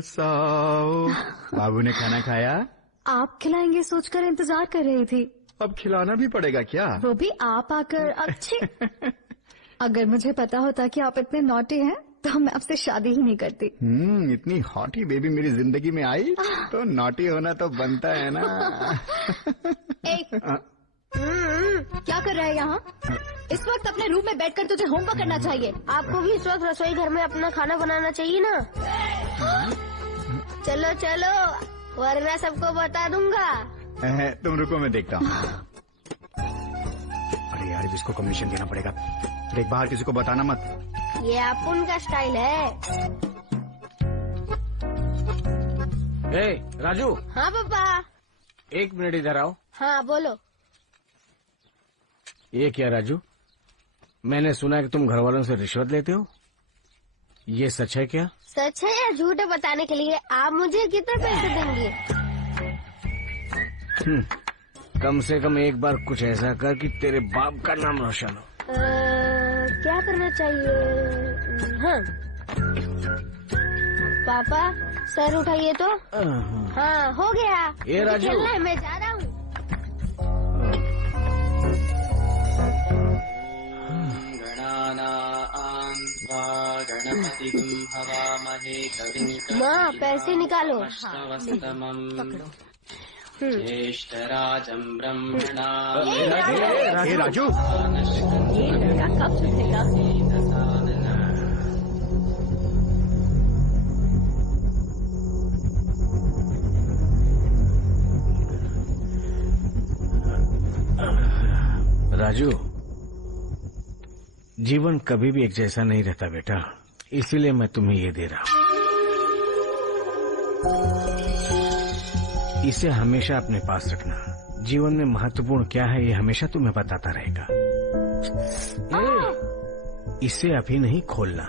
बरसाओ। बाबू ने खाना खाया? आप खिलाएंगे सोचकर इंतजार कर रही थी। अब खिलाना भी पड़ेगा क्या? वो भी आप आकर। अच्छी अगर मुझे पता होता कि आप इतने नॉटी हैं तो मैं आपसे शादी ही नहीं करती। इतनी हॉटी बेबी मेरी जिंदगी में आई तो नॉटी होना तो बनता है ना। क्या कर रहा है यहाँ? इस वक्त अपने रूम में बैठकर तुझे होमवर्क करना चाहिए। आपको भी इस वक्त रसोई घर में अपना खाना बनाना चाहिए ना। चलो चलो वरना सबको बता दूंगा। तुम रुको मैं देखता हूँ। अरे यार इसको कमीशन देना पड़ेगा। देख बाहर किसी को बताना मत। ये अपुन का स्टाइल है। राजू। हाँ पापा। 1 मिनट इधर आओ। हाँ बोलो। ये क्या राजू, मैंने सुना है कि तुम घर वालों से रिश्वत लेते हो, ये सच है क्या? सच है या झूठ है बताने के लिए आप मुझे कितने पैसे देंगे? कम से कम एक बार कुछ ऐसा कर कि तेरे बाप का नाम रोशन हो। क्या करना चाहिए? हाँ पापा सर उठाइए तो। हाँ हो गया। ये राजू खेलना है, मैं जा रहा हूँ। माँ पैसे निकालो। ज्येष्ठराजं ब्रह्मणा। राजू ये लड़का कब सुधरेगा? राजू जीवन कभी भी एक जैसा नहीं रहता बेटा, इसीलिए मैं तुम्हें ये दे रहा हूँ। इसे हमेशा अपने पास रखना। जीवन में महत्वपूर्ण क्या है ये हमेशा तुम्हें बताता रहेगा। इसे अभी नहीं खोलना,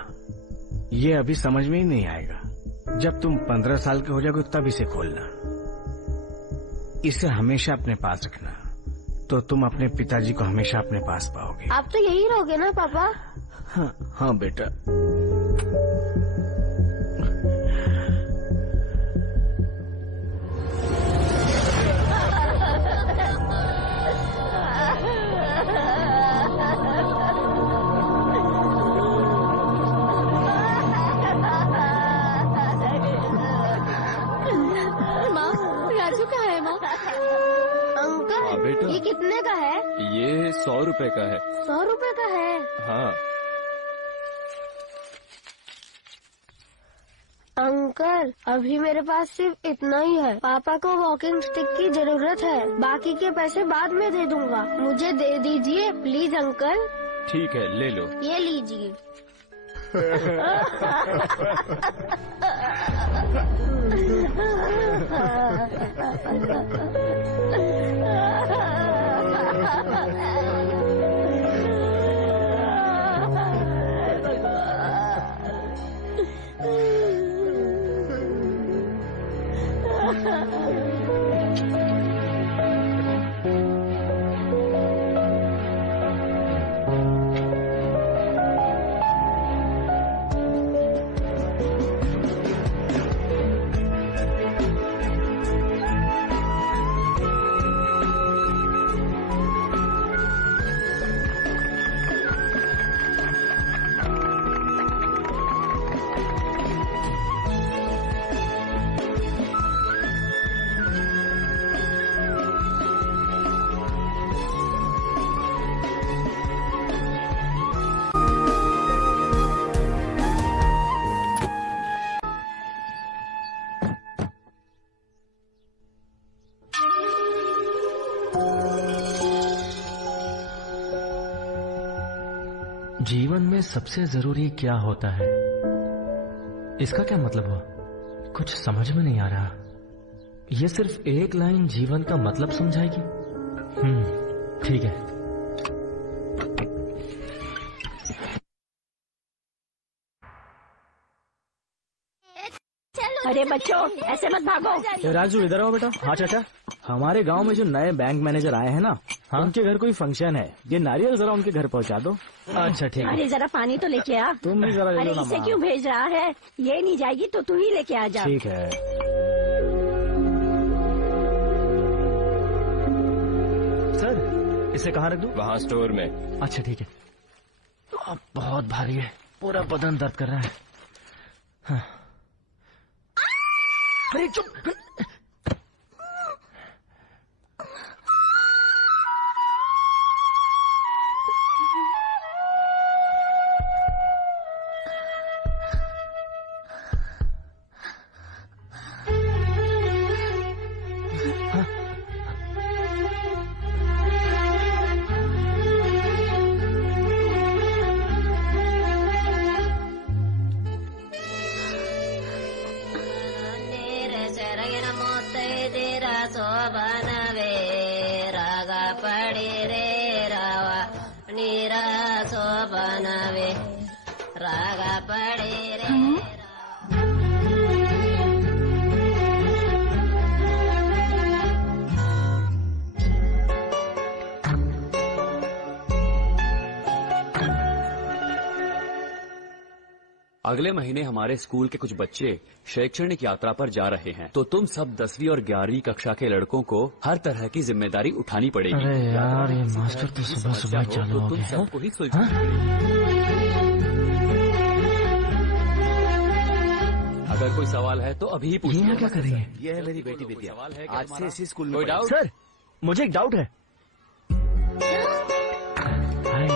ये अभी समझ में ही नहीं आएगा। जब तुम 15 साल के हो जाओगे तब इसे खोलना। इसे हमेशा अपने पास रखना तो तुम अपने पिताजी को हमेशा अपने पास पाओगे। आप तो यही रहोगे ना पापा? हाँ बेटा। राजू कहाँ है माँ? अंकल बेटा। ये कितने का है? ये 100 रुपए का है। 100 रुपए का है? हाँ अंकल अभी मेरे पास सिर्फ इतना ही है। पापा को वॉकिंग स्टिक की जरूरत है, बाकी के पैसे बाद में दे दूंगा। मुझे दे दीजिए प्लीज अंकल। ठीक है ले लो। ये लीजिए। जीवन में सबसे जरूरी क्या होता है, इसका क्या मतलब हुआ? कुछ समझ में नहीं आ रहा। ये सिर्फ एक लाइन जीवन का मतलब समझाएगी? ठीक है। अरे बच्चों ऐसे मत भागो। राजू इधर आओ बेटा। हाँ चाचा, हमारे गांव में जो नए बैंक मैनेजर आए हैं ना, हाँ? उनके घर कोई फंक्शन है, ये नारियल जरा उनके घर पहुंचा दो। अच्छा ठीक है। अरे जरा पानी तो लेके आ। तुम भी जरा ले अरे लो ना इसे माँ। क्यों भेज रहा है, ये नहीं जाएगी तो तू ही लेके आ जा। ठीक है। सर इसे कहाँ रख दूं? वहाँ स्टोर में। अच्छा ठीक है। अब बहुत भारी है, पूरा बदन दर्द कर रहा है। हाँ। अरे चुप। अगले महीने हमारे स्कूल के कुछ बच्चे शैक्षणिक यात्रा पर जा रहे हैं, तो तुम सब 10वीं और 11वीं कक्षा के लड़कों को हर तरह की जिम्मेदारी उठानी पड़ेगी। अरे यार ये मास्टर तो सुबह सुबह चालू हो तुम गया। सबको ही सुलझानी पड़ेगी। अगर कोई सवाल है तो अभी पूछ ये क्या करेंगे? ये है मेरी बेटी विद्या, सवाल है आज से इसी स्कूल में कोई पढ़ेगी। डाउट? सर मुझे एक डाउट है। हाय।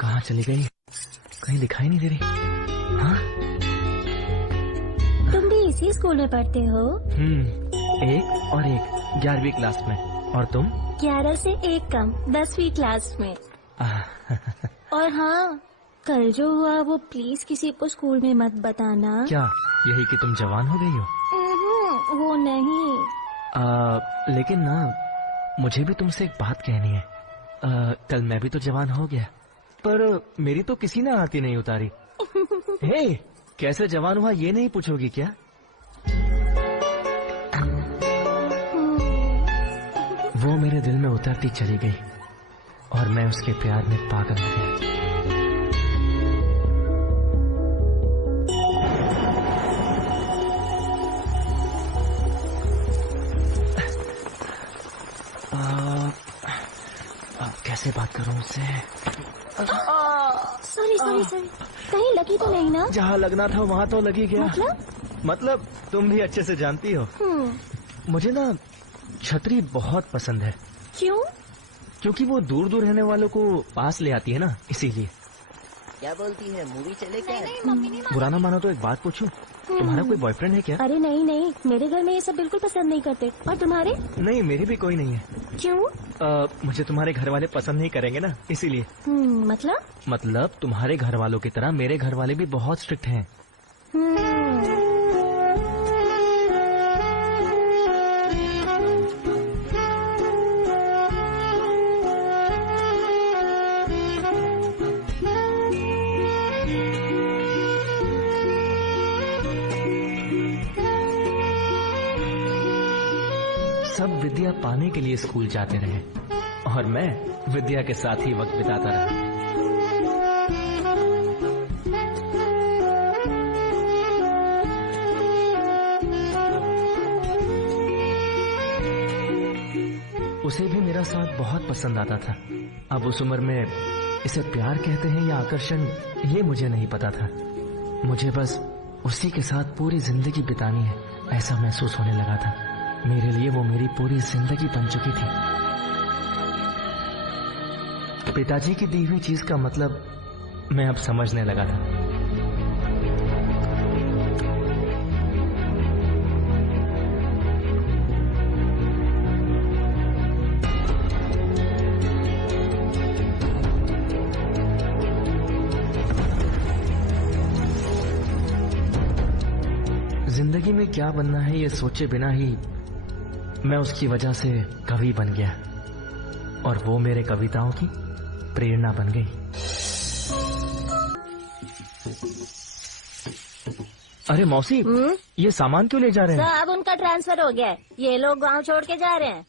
कहाँ चली गई? कहीं दिखाई नहीं दे रही। हाँ? तुम भी इसी स्कूल में पढ़ते हो? एक और एक 11वीं क्लास में। और तुम? 11 से एक कम 10वीं क्लास में। और हाँ, कल जो हुआ वो प्लीज किसी को स्कूल में मत बताना। क्या यही कि तुम जवान हो गई हो? वो नहीं। लेकिन ना मुझे भी तुमसे एक बात कहनी है। कल मैं भी तो जवान हो गया, पर मेरी तो किसी ने आती नहीं उतारी। हे, कैसे जवान हुआ ये नहीं पूछोगी क्या? वो मेरे दिल में उतरती चली गई और मैं उसके प्यार में पागल हो गया। अब कैसे बात करूं उससे? सॉरी सॉरी सॉरी, कहीं लगी तो नहीं ना? जहाँ लगना था वहाँ तो लगी गया। मतलब तुम भी अच्छे से जानती हो। मुझे ना छतरी बहुत पसंद है। क्यों? क्योंकि वो दूर दूर रहने वालों को पास ले आती है ना, इसीलिए। क्या बोलती है, मूवी चले क्या? बुरा ना मानो तो एक बात पूछूं, तुम्हारा कोई बॉयफ्रेंड है क्या? अरे नहीं नहीं, मेरे घर में ये सब बिल्कुल पसंद नहीं करते। और तुम्हारे? नहीं, मेरे भी कोई नहीं है। क्यों? मुझे तुम्हारे घर वाले पसंद नहीं करेंगे ना, इसीलिए। मतलब तुम्हारे घर वालों की तरह मेरे घर वाले भी बहुत स्ट्रिक्ट हैं। सब विद्या पाने के लिए स्कूल जाते रहे और मैं विद्या के साथ ही वक्त बिताता रहा। उसे भी मेरा साथ बहुत पसंद आता था। अब उस उम्र में इसे प्यार कहते हैं या आकर्षण, ये मुझे नहीं पता था। मुझे बस उसी के साथ पूरी जिंदगी बितानी है, ऐसा महसूस होने लगा था। मेरे लिए वो मेरी पूरी जिंदगी बन चुकी थी। पिताजी की दी हुई चीज का मतलब मैं अब समझने लगा था। क्या बनना है ये सोचे बिना ही मैं उसकी वजह से कवि बन गया और वो मेरे कविताओं की प्रेरणा बन गई। अरे मौसी, ये सामान क्यों ले जा रहे हैं? अब उनका ट्रांसफर हो गया है, ये लोग गांव छोड़ के जा रहे हैं।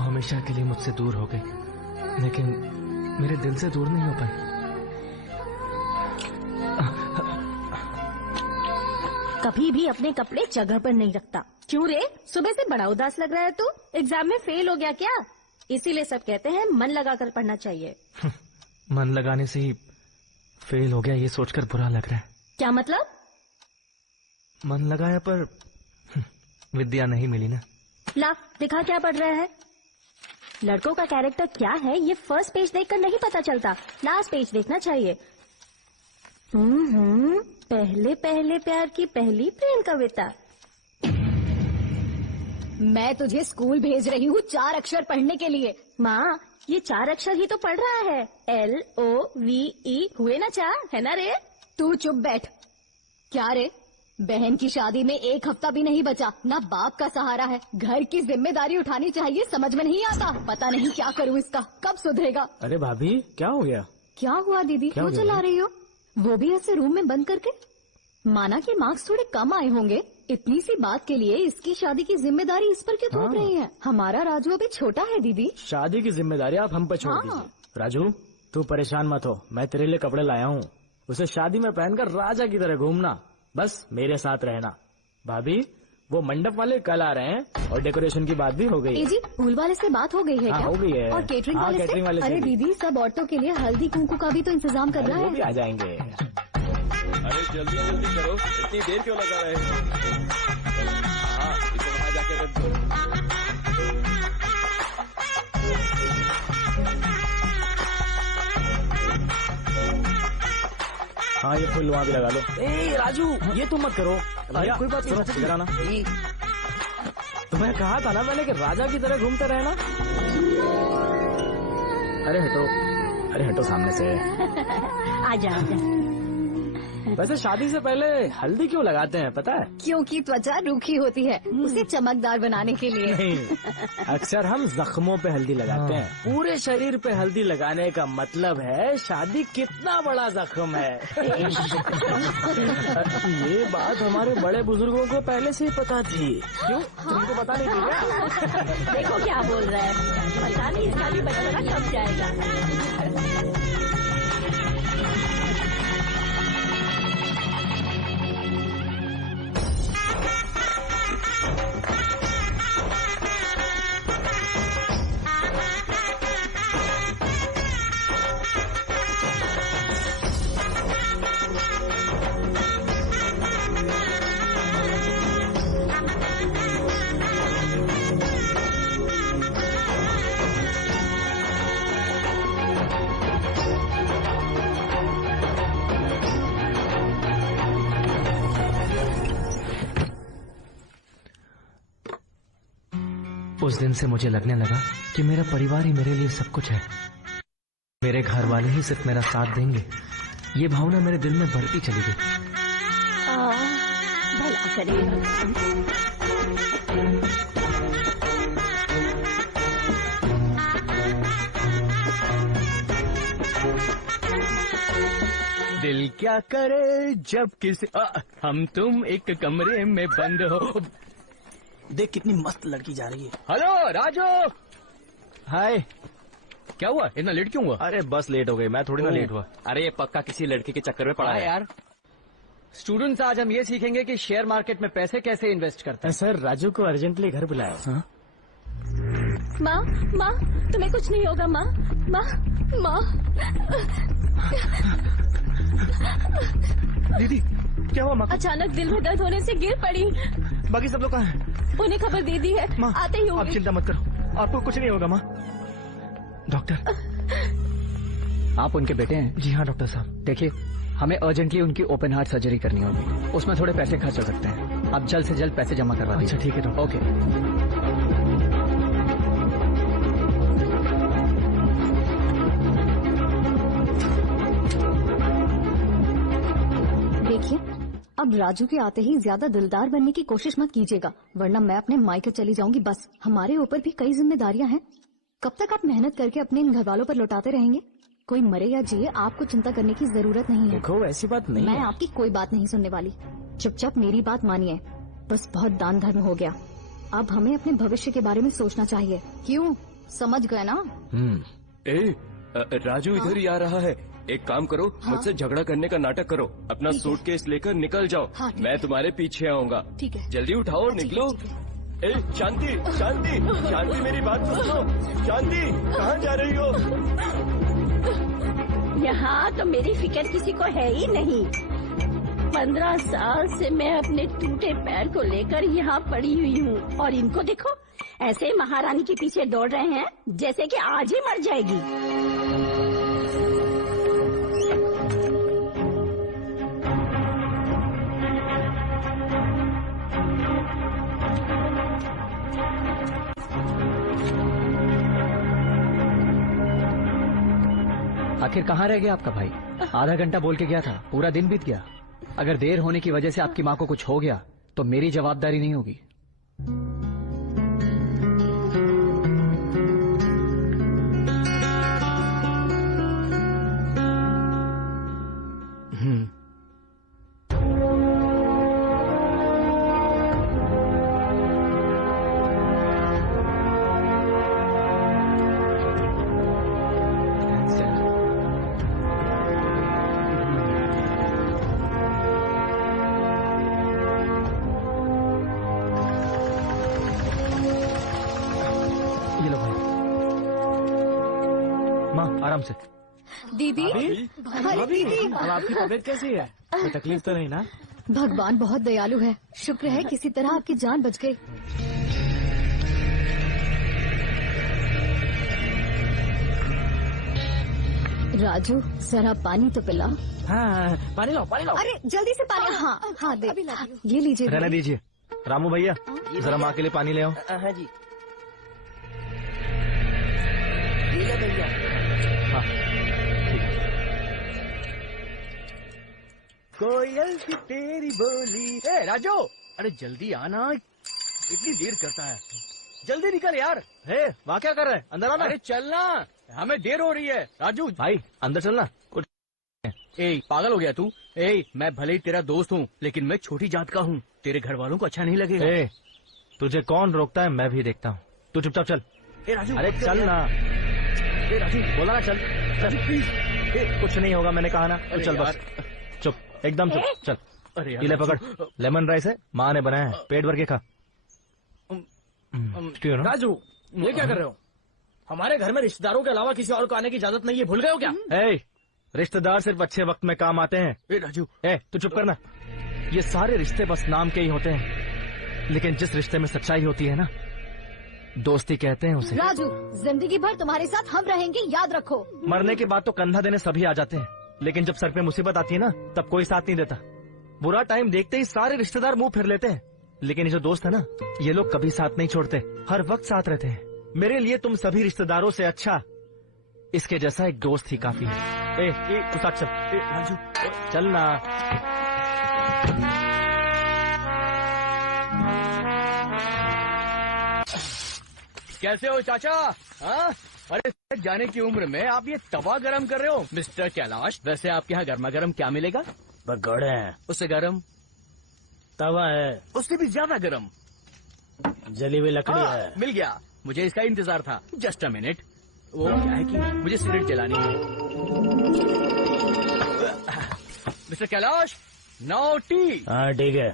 हमेशा के लिए मुझसे दूर हो गई, लेकिन मेरे दिल से दूर नहीं हो पाई। कभी भी अपने कपड़े जगह पर नहीं रखता। क्यों रे, सुबह से बड़ा उदास लग रहा है तू? एग्जाम में फेल हो गया क्या? इसीलिए सब कहते हैं मन लगाकर पढ़ना चाहिए। मन लगाने से ही फेल हो गया ये सोचकर बुरा लग रहा है। क्या मतलब? मन लगाया पर विद्या नहीं मिली ना। ला दिखा क्या पढ़ रहा है। लड़कों का कैरेक्टर क्या है ये फर्स्ट पेज देखकर नहीं पता चलता, लास्ट पेज देखना चाहिए। पहले पहले प्यार की पहली प्रेम कविता। मैं तुझे स्कूल भेज रही हूँ 4 अक्षर पढ़ने के लिए। माँ ये 4 अक्षर ही तो पढ़ रहा है। LOVE हुए ना 4, है ना रे? तू चुप बैठ। क्या रे, बहन की शादी में 1 हफ्ता भी नहीं बचा, ना बाप का सहारा है। घर की जिम्मेदारी उठानी चाहिए, समझ में नहीं आता। पता नहीं क्या करूँ इसका, कब सुधरेगा। अरे भाभी क्या हो गया? क्या हुआ दीदी, क्यों चिल्ला रही हो? वो भी ऐसे रूम में बंद करके? माना कि मार्क्स थोड़े कम आए होंगे, इतनी सी बात के लिए इसकी शादी की जिम्मेदारी इस पर क्यों थोप रही है? हमारा राजू अभी छोटा है दीदी। शादी की जिम्मेदारी आप हम पर छोड़ दीजिए। राजू तू परेशान मत हो, मैं तेरे लिए कपड़े लाया हूँ। उसे शादी में पहनकर राजा की तरह घूमना, बस मेरे साथ रहना। भाभी वो मंडप वाले कल आ रहे हैं और डेकोरेशन की बात भी हो गई है। जी फूल वाले से बात हो गई है? हाँ, क्या हो गई है। और केटरिंग वाले से? केटरिंग वाले से अरे भी। दीदी सब औरतों के लिए हल्दी कुंकू का भी तो इंतजाम कर रहा वो है। भी आ जाएंगे। अरे जल्दी जल्दी करो, इतनी देर क्यों लगा रहे हो? हाँ इसे वहाँ जाके रख दो। हाँ ये फूल वहाँ भी लगा लो। ए राजू ये तुम मत करो। अरे कोई बात नहीं, इधर आना। तुम्हें कहा था ना मैंने कि राजा की तरह घूमते रहना। अरे हटो सामने से। आ जा। वैसे शादी से पहले हल्दी क्यों लगाते हैं पता है? क्योंकि त्वचा रूखी होती है, उसे चमकदार बनाने के लिए। नहीं, अक्सर हम जख्मों पे हल्दी लगाते हैं। पूरे शरीर पे हल्दी लगाने का मतलब है शादी कितना बड़ा जख्म है। ये बात हमारे बड़े बुजुर्गों को पहले से ही पता थी। क्यों तुमको पता नहीं थी क्या? देखो क्या बोल रहा है, पता नहीं इसका भी बचपना कब जाएगा। उस दिन से मुझे लगने लगा कि मेरा परिवार ही मेरे लिए सब कुछ है। मेरे घर वाले ही सिर्फ मेरा साथ देंगे। ये भावना मेरे दिल में बढ़ती चली गई। भला करेगा। दिल क्या करे जब किसी हम तुम एक कमरे में बंद हो। देख कितनी मस्त लड़की जा रही है। हेलो राजू। हाय। क्या हुआ, इतना लेट क्यों हुआ? अरे बस लेट हो गई, मैं थोड़ी ना लेट हुआ। अरे ये पक्का किसी लड़की के चक्कर में पड़ा है यार। स्टूडेंट्स, आज हम ये सीखेंगे कि शेयर मार्केट में पैसे कैसे इन्वेस्ट करते हैं। सर राजू को अर्जेंटली घर बुलाया। माँ माँ तुम्हें कुछ नहीं होगा माँ। माँ माँ। दीदी क्या हुआ माँ? अचानक दिल में दर्द होने से गिर पड़ी। बाकी सब लोग कहाँ हैं? उन्हें खबर दे दी है, माँ आते ही आप होंगे। चिंता मत करो, आपको कुछ नहीं होगा माँ। डॉक्टर। आप उनके बेटे हैं? जी हाँ डॉक्टर साहब। देखिए, हमें अर्जेंटली उनकी ओपन हार्ट सर्जरी करनी होगी। उसमें थोड़े पैसे खर्च हो सकते हैं। आप जल्द से जल्द पैसे जमा करवा दीजिए। अच्छा ठीक है डॉक्टर। ओके। देखिए, अब राजू के आते ही ज्यादा दिलदार बनने की कोशिश मत कीजिएगा, वरना मैं अपने मायके चली जाऊंगी। बस हमारे ऊपर भी कई जिम्मेदारियां हैं। कब तक आप मेहनत करके अपने इन घर वालों पर लौटाते रहेंगे? कोई मरे या जिए, आपको चिंता करने की जरूरत नहीं है। देखो ऐसी बात नहीं मैं है। आपकी कोई बात नहीं सुनने वाली। चुपचाप मेरी बात मानिए। बस बहुत दान धर्म हो गया, अब हमें अपने भविष्य के बारे में सोचना चाहिए। क्यों, समझ गए ना? राजू इधर ही आ रहा है। एक काम करो, मुझसे झगड़ा करने का नाटक करो, अपना सूटकेस लेकर निकल जाओ। मैं तुम्हारे पीछे आऊंगा। ठीक है। जल्दी उठाओ, निकलो। ए शांति शांति शांति, मेरी बात सुनो। शांति, कहाँ जा रही हो? यहाँ तो मेरी फिक्र किसी को है ही नहीं। 15 साल से मैं अपने टूटे पैर को लेकर यहाँ पड़ी हुई हूँ, और इनको देखो, ऐसे ही महारानी के पीछे दौड़ रहे हैं जैसे कि आज ही मर जाएगी। आखिर कहाँ रह गया आपका भाई? आधा घंटा बोल के गया था, पूरा दिन बीत गया। अगर देर होने की वजह से आपकी माँ को कुछ हो गया तो मेरी जवाबदारी नहीं होगी। आराम से। दीदी, अरे दीदी, अब आपकी तबीयत कैसी है? कोई तकलीफ तो नहीं ना? भगवान बहुत दयालु है, शुक्र है किसी तरह आपकी जान बच गई। राजू, जरा पानी तो पिला। हाँ पानी लाओ, पानी लाओ। अरे जल्दी से पानी। हाँ हाँ दे, ये लीजिए। रहने दीजिए। रामू भैया जरा माँ के लिए पानी ले आओ। हाँ जी। हाँ कोयल की तेरी बोली। ए राजू, अरे जल्दी आना, इतनी देर करता है। जल्दी निकल यार। वहाँ क्या कर रहे हैं? अंदर आना। अरे चलना, हमें देर हो रही है। राजू भाई अंदर चलना। कुछ पागल हो गया तू? मैं भले ही तेरा दोस्त हूँ, लेकिन मैं छोटी जात का हूँ। तेरे घर वालों को अच्छा नहीं लगेगा। तुझे कौन रोकता है? मैं भी देखता हूँ। तू चुपचाप चल। राजू, अरे चल ना। राजू बोला ना चल। चल प्लीज। कुछ नहीं होगा, मैंने कहा ना। तू चल बस। चुप, एकदम चुप। चल। अरे ये ले पकड़, लेमन राइस है, माँ ने बनाया है, पेट भर के खा। राजू, ये क्या कर रहे हो? हमारे घर में रिश्तेदारों के अलावा किसी और को आने की इजाजत नहीं है, भूल गए हो क्या? रिश्तेदार सिर्फ अच्छे वक्त में काम आते हैं। राजू, तू चुप करना। ये सारे रिश्ते बस नाम के ही होते हैं, लेकिन जिस रिश्ते में सच्चाई होती है ना, दोस्ती कहते हैं उसे। राजू, जिंदगी भर तुम्हारे साथ हम रहेंगे, याद रखो। मरने के बाद तो कंधा देने सभी आ जाते हैं, लेकिन जब सर पे मुसीबत आती है ना, तब कोई साथ नहीं देता। बुरा टाइम देखते ही सारे रिश्तेदार मुंह फिर लेते हैं। लेकिन ये जो दोस्त है ना, ये लोग कभी साथ नहीं छोड़ते, हर वक्त साथ रहते हैं। मेरे लिए तुम सभी रिश्तेदारों से अच्छा इसके जैसा एक दोस्त ही काफी है। तू साथ चल। राजू चल ना। कैसे हो चाचा? हाँ? अरे जाने की उम्र में आप ये तवा गरम कर रहे हो मिस्टर कैलाश। वैसे आपके यहाँ गर्मा गर्म क्या मिलेगा? पकौड़े हैं। उससे गरम तवा है, उससे भी ज्यादा गरम जली हुई लकड़ी है। मिल गया, मुझे इसका इंतजार था। Just a minute. वो क्या है कि मुझे सिगरेट जलानी है। Mister Kailash, now T. हाँ ठीक है।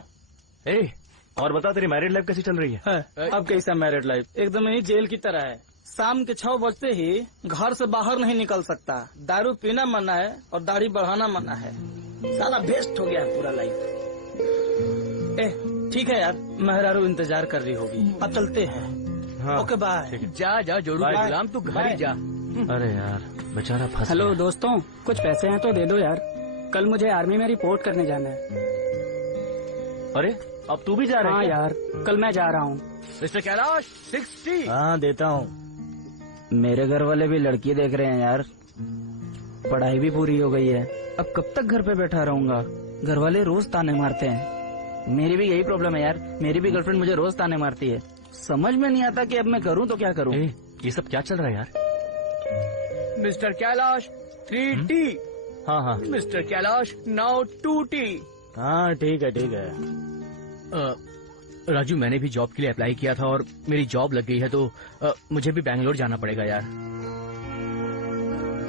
और बता, तेरी मैरिड लाइफ कैसी चल रही है? अब कैसा मैरिड लाइफ? एकदम ही जेल की तरह है। शाम के 6 बजते ही घर से बाहर नहीं निकल सकता। दारू पीना मना है और दाढ़ी बढ़ाना मना है। साला बेस्ट हो गया है पूरा लाइफ। ठीक है यार, मेहरारू इंतजार कर रही होगी, अब चलते हैं। हाँ, ओके बाय। जा जा जोरू के गुलाम, तू घर ही जा। अरे यार बेचारा फंस हेलो गया। दोस्तों, कुछ पैसे हैं तो दे दो यार, कल मुझे आर्मी में रिपोर्ट करने जाना है। अरे अब तू भी जा रहा है? हाँ यार, कल मैं जा रहा हूँ। मिस्टर कैलाश 60। हाँ देता हूँ। मेरे घर वाले भी लड़की देख रहे हैं यार, पढ़ाई भी पूरी हो गई है, अब कब तक घर पे बैठा रहूंगा? घर वाले रोज ताने मारते हैं। मेरी भी यही प्रॉब्लम है यार, मेरी भी गर्लफ्रेंड मुझे रोज ताने मारती है। समझ में नहीं आता कि अब मैं करूँ तो क्या करूँ। ये सब क्या चल रहा है यार? Mister Kailash 3T। हाँ हाँ मिस्टर कैलाश नाउ 2T। हाँ ठीक है ठीक है। राजू, मैंने भी जॉब के लिए अप्लाई किया था और मेरी जॉब लग गई है, तो मुझे भी बैंगलोर जाना पड़ेगा यार।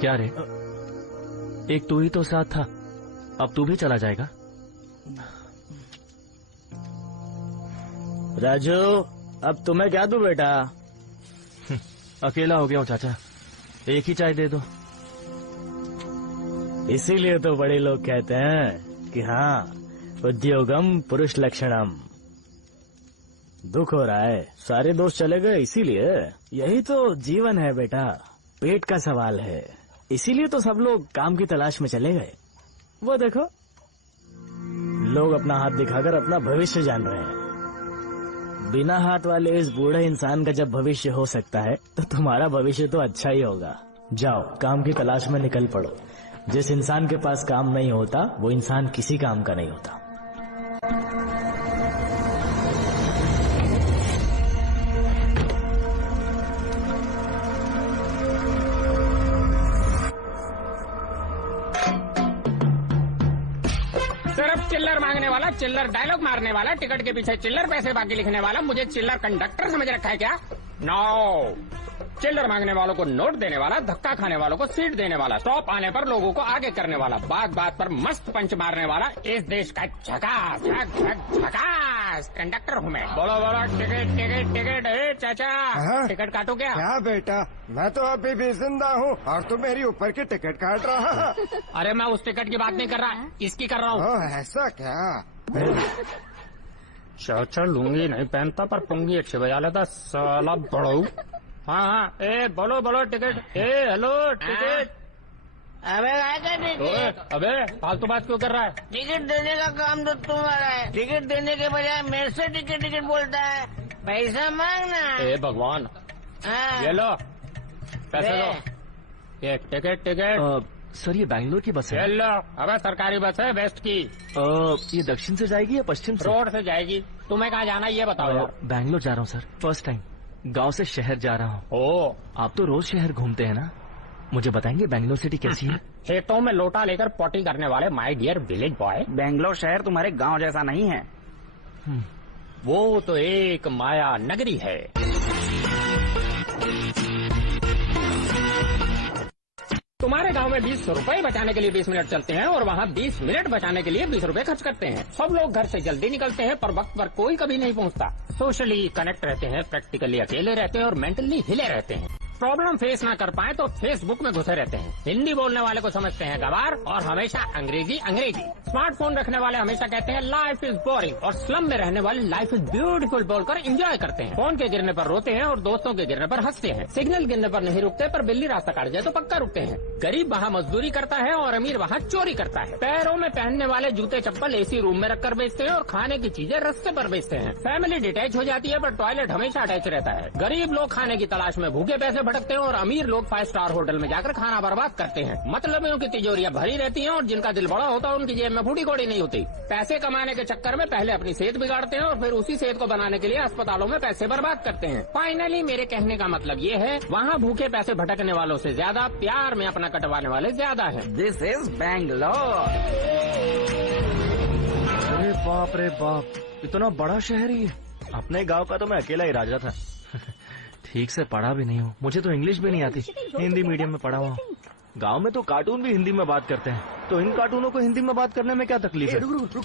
क्या रे, एक तू ही तो साथ था, अब तू भी चला जाएगा? राजू अब तुम्हें क्या दूं बेटा? अकेला हो गया हूँ चाचा, एक ही चाय दे दो। इसीलिए तो बड़े लोग कहते हैं कि हाँ, उद्योगम पुरुष लक्षणम। दुख हो रहा है, सारे दोस्त चले गए, इसीलिए। यही तो जीवन है बेटा, पेट का सवाल है, इसीलिए तो सब लोग काम की तलाश में चले गए। वो देखो, लोग अपना हाथ दिखाकर अपना भविष्य जान रहे हैं। बिना हाथ वाले इस बूढ़े इंसान का जब भविष्य हो सकता है, तो तुम्हारा भविष्य तो अच्छा ही होगा। जाओ, काम की तलाश में निकल पड़ो। जिस इंसान के पास काम नहीं होता, वो इंसान किसी काम का नहीं होता। सिर्फ चिल्लर मांगने वाला, चिल्लर डायलॉग मारने वाला, टिकट के पीछे चिल्लर पैसे बाकी लिखने वाला मुझे चिल्लर कंडक्टर समझ रखा है क्या? नो, चिल्लर मांगने वालों को नोट देने वाला, धक्का खाने वालों को सीट देने वाला, स्टॉप आने पर लोगों को आगे करने वाला, बात बात पर मस्त पंच मारने वाला, इस देश का झकास झकास कंडक्टर हूँ मैं। बोलो बोलो, टिकट टिकट टिकट। चाचा टिकट काटो क्या? क्या बेटा, मैं तो अभी भी जिंदा हूँ और तू मेरी ऊपर की टिकट काट रहा है। अरे मैं उस टिकट की बात नहीं कर रहा, इसकी कर रहा हूँ। ऐसा क्या? चाचा लूंगी नहीं पहनता पर पुंगी अच्छी बजा लेता साला बड़ो। हाँ हाँ, बोलो बोलो टिकट। Hello ticket. अबे टिकट, अबे फालतू बात क्यों कर रहा है? टिकट देने का काम तो तुम्हारा है, टिकट देने के बजाय मेरे से टिकट टिकट बोलता है। पैसा मांगना। भगवान, ये लो पैसे लो। ये टिकट टिकट। सर ये बैंगलोर की बस है। लो, अबे सरकारी बस है वेस्ट की। ये दक्षिण से जाएगी या पश्चिम से? रोड से जाएगी। तुम्हें कहाँ जाना ये बताओ यार। बैंगलोर जा रहा हूँ सर, फर्स्ट टाइम गांव से शहर जा रहा हूँ। ओ, आप तो रोज शहर घूमते हैं ना, मुझे बताएंगे बैंगलोर सिटी कैसी है? खेतों में लोटा लेकर पॉटी करने वाले my dear village boy, Bangalore शहर तुम्हारे गांव जैसा नहीं है। वो तो एक माया नगरी है। तुम्हारे गांव में 20 रुपए बचाने के लिए 20 मिनट चलते हैं और वहाँ 20 मिनट बचाने के लिए 20 रुपए खर्च करते हैं। सब लोग घर से जल्दी निकलते हैं पर वक्त पर कोई कभी नहीं पहुँचता। सोशली कनेक्ट रहते हैं, प्रैक्टिकली अकेले रहते हैं और मेंटली हिले रहते हैं। प्रॉब्लम फेस ना कर पाए तो फेसबुक में घुसे रहते हैं। हिंदी बोलने वाले को समझते हैं गवार और हमेशा अंग्रेजी। स्मार्टफोन रखने वाले हमेशा कहते हैं लाइफ इज बोरिंग और स्लम में रहने वाले लाइफ इज ब्यूटीफुल बोलकर एंजॉय करते हैं। फोन के गिरने पर रोते हैं और दोस्तों के गिरने पर हंसते हैं। सिग्नल गिरने पर नहीं रुकते पर बिल्ली रास्ता काट जाए तो पक्का रुकते हैं। गरीब वहाँ मजदूरी करता है और अमीर वहाँ चोरी करता है। पैरों में पहनने वाले जूते चप्पल एसी रूम में रखकर बेचते हैं और खाने की चीजें रास्ते पर बेचते हैं। फैमिली डिटैच हो जाती है पर टॉयलेट हमेशा अटैच रहता है। गरीब लोग खाने की तलाश में भूखे पैसे भटकते हैं और अमीर लोग 5 स्टार होटल में जाकर खाना बर्बाद करते हैं। मतलबियों की तिजोरियां भरी रहती हैं और जिनका दिल बड़ा होता है उनकी जेब में फूटी कौड़ी नहीं होती। पैसे कमाने के चक्कर में पहले अपनी सेहत बिगाड़ते हैं और फिर उसी सेहत को बनाने के लिए अस्पतालों में पैसे बर्बाद करते हैं। फाइनली मेरे कहने का मतलब ये है, वहाँ भूखे पैसे भटकने वालों से ज्यादा प्यार में अपना कटवाने वाले ज्यादा है। This is Bangalore. अरे बाप रे बाप, इतना बड़ा शहर ही है। अपने गांव का तो मैं अकेला ही राजा था। ठीक से पढ़ा भी नहीं हूँ, मुझे तो इंग्लिश भी नहीं आती। हिंदी मीडियम में पढ़ा हुआ हूँ। गांव में तो कार्टून भी हिंदी में बात करते हैं, तो इन कार्टूनों को हिंदी में बात करने में क्या तकलीफ है? रुक।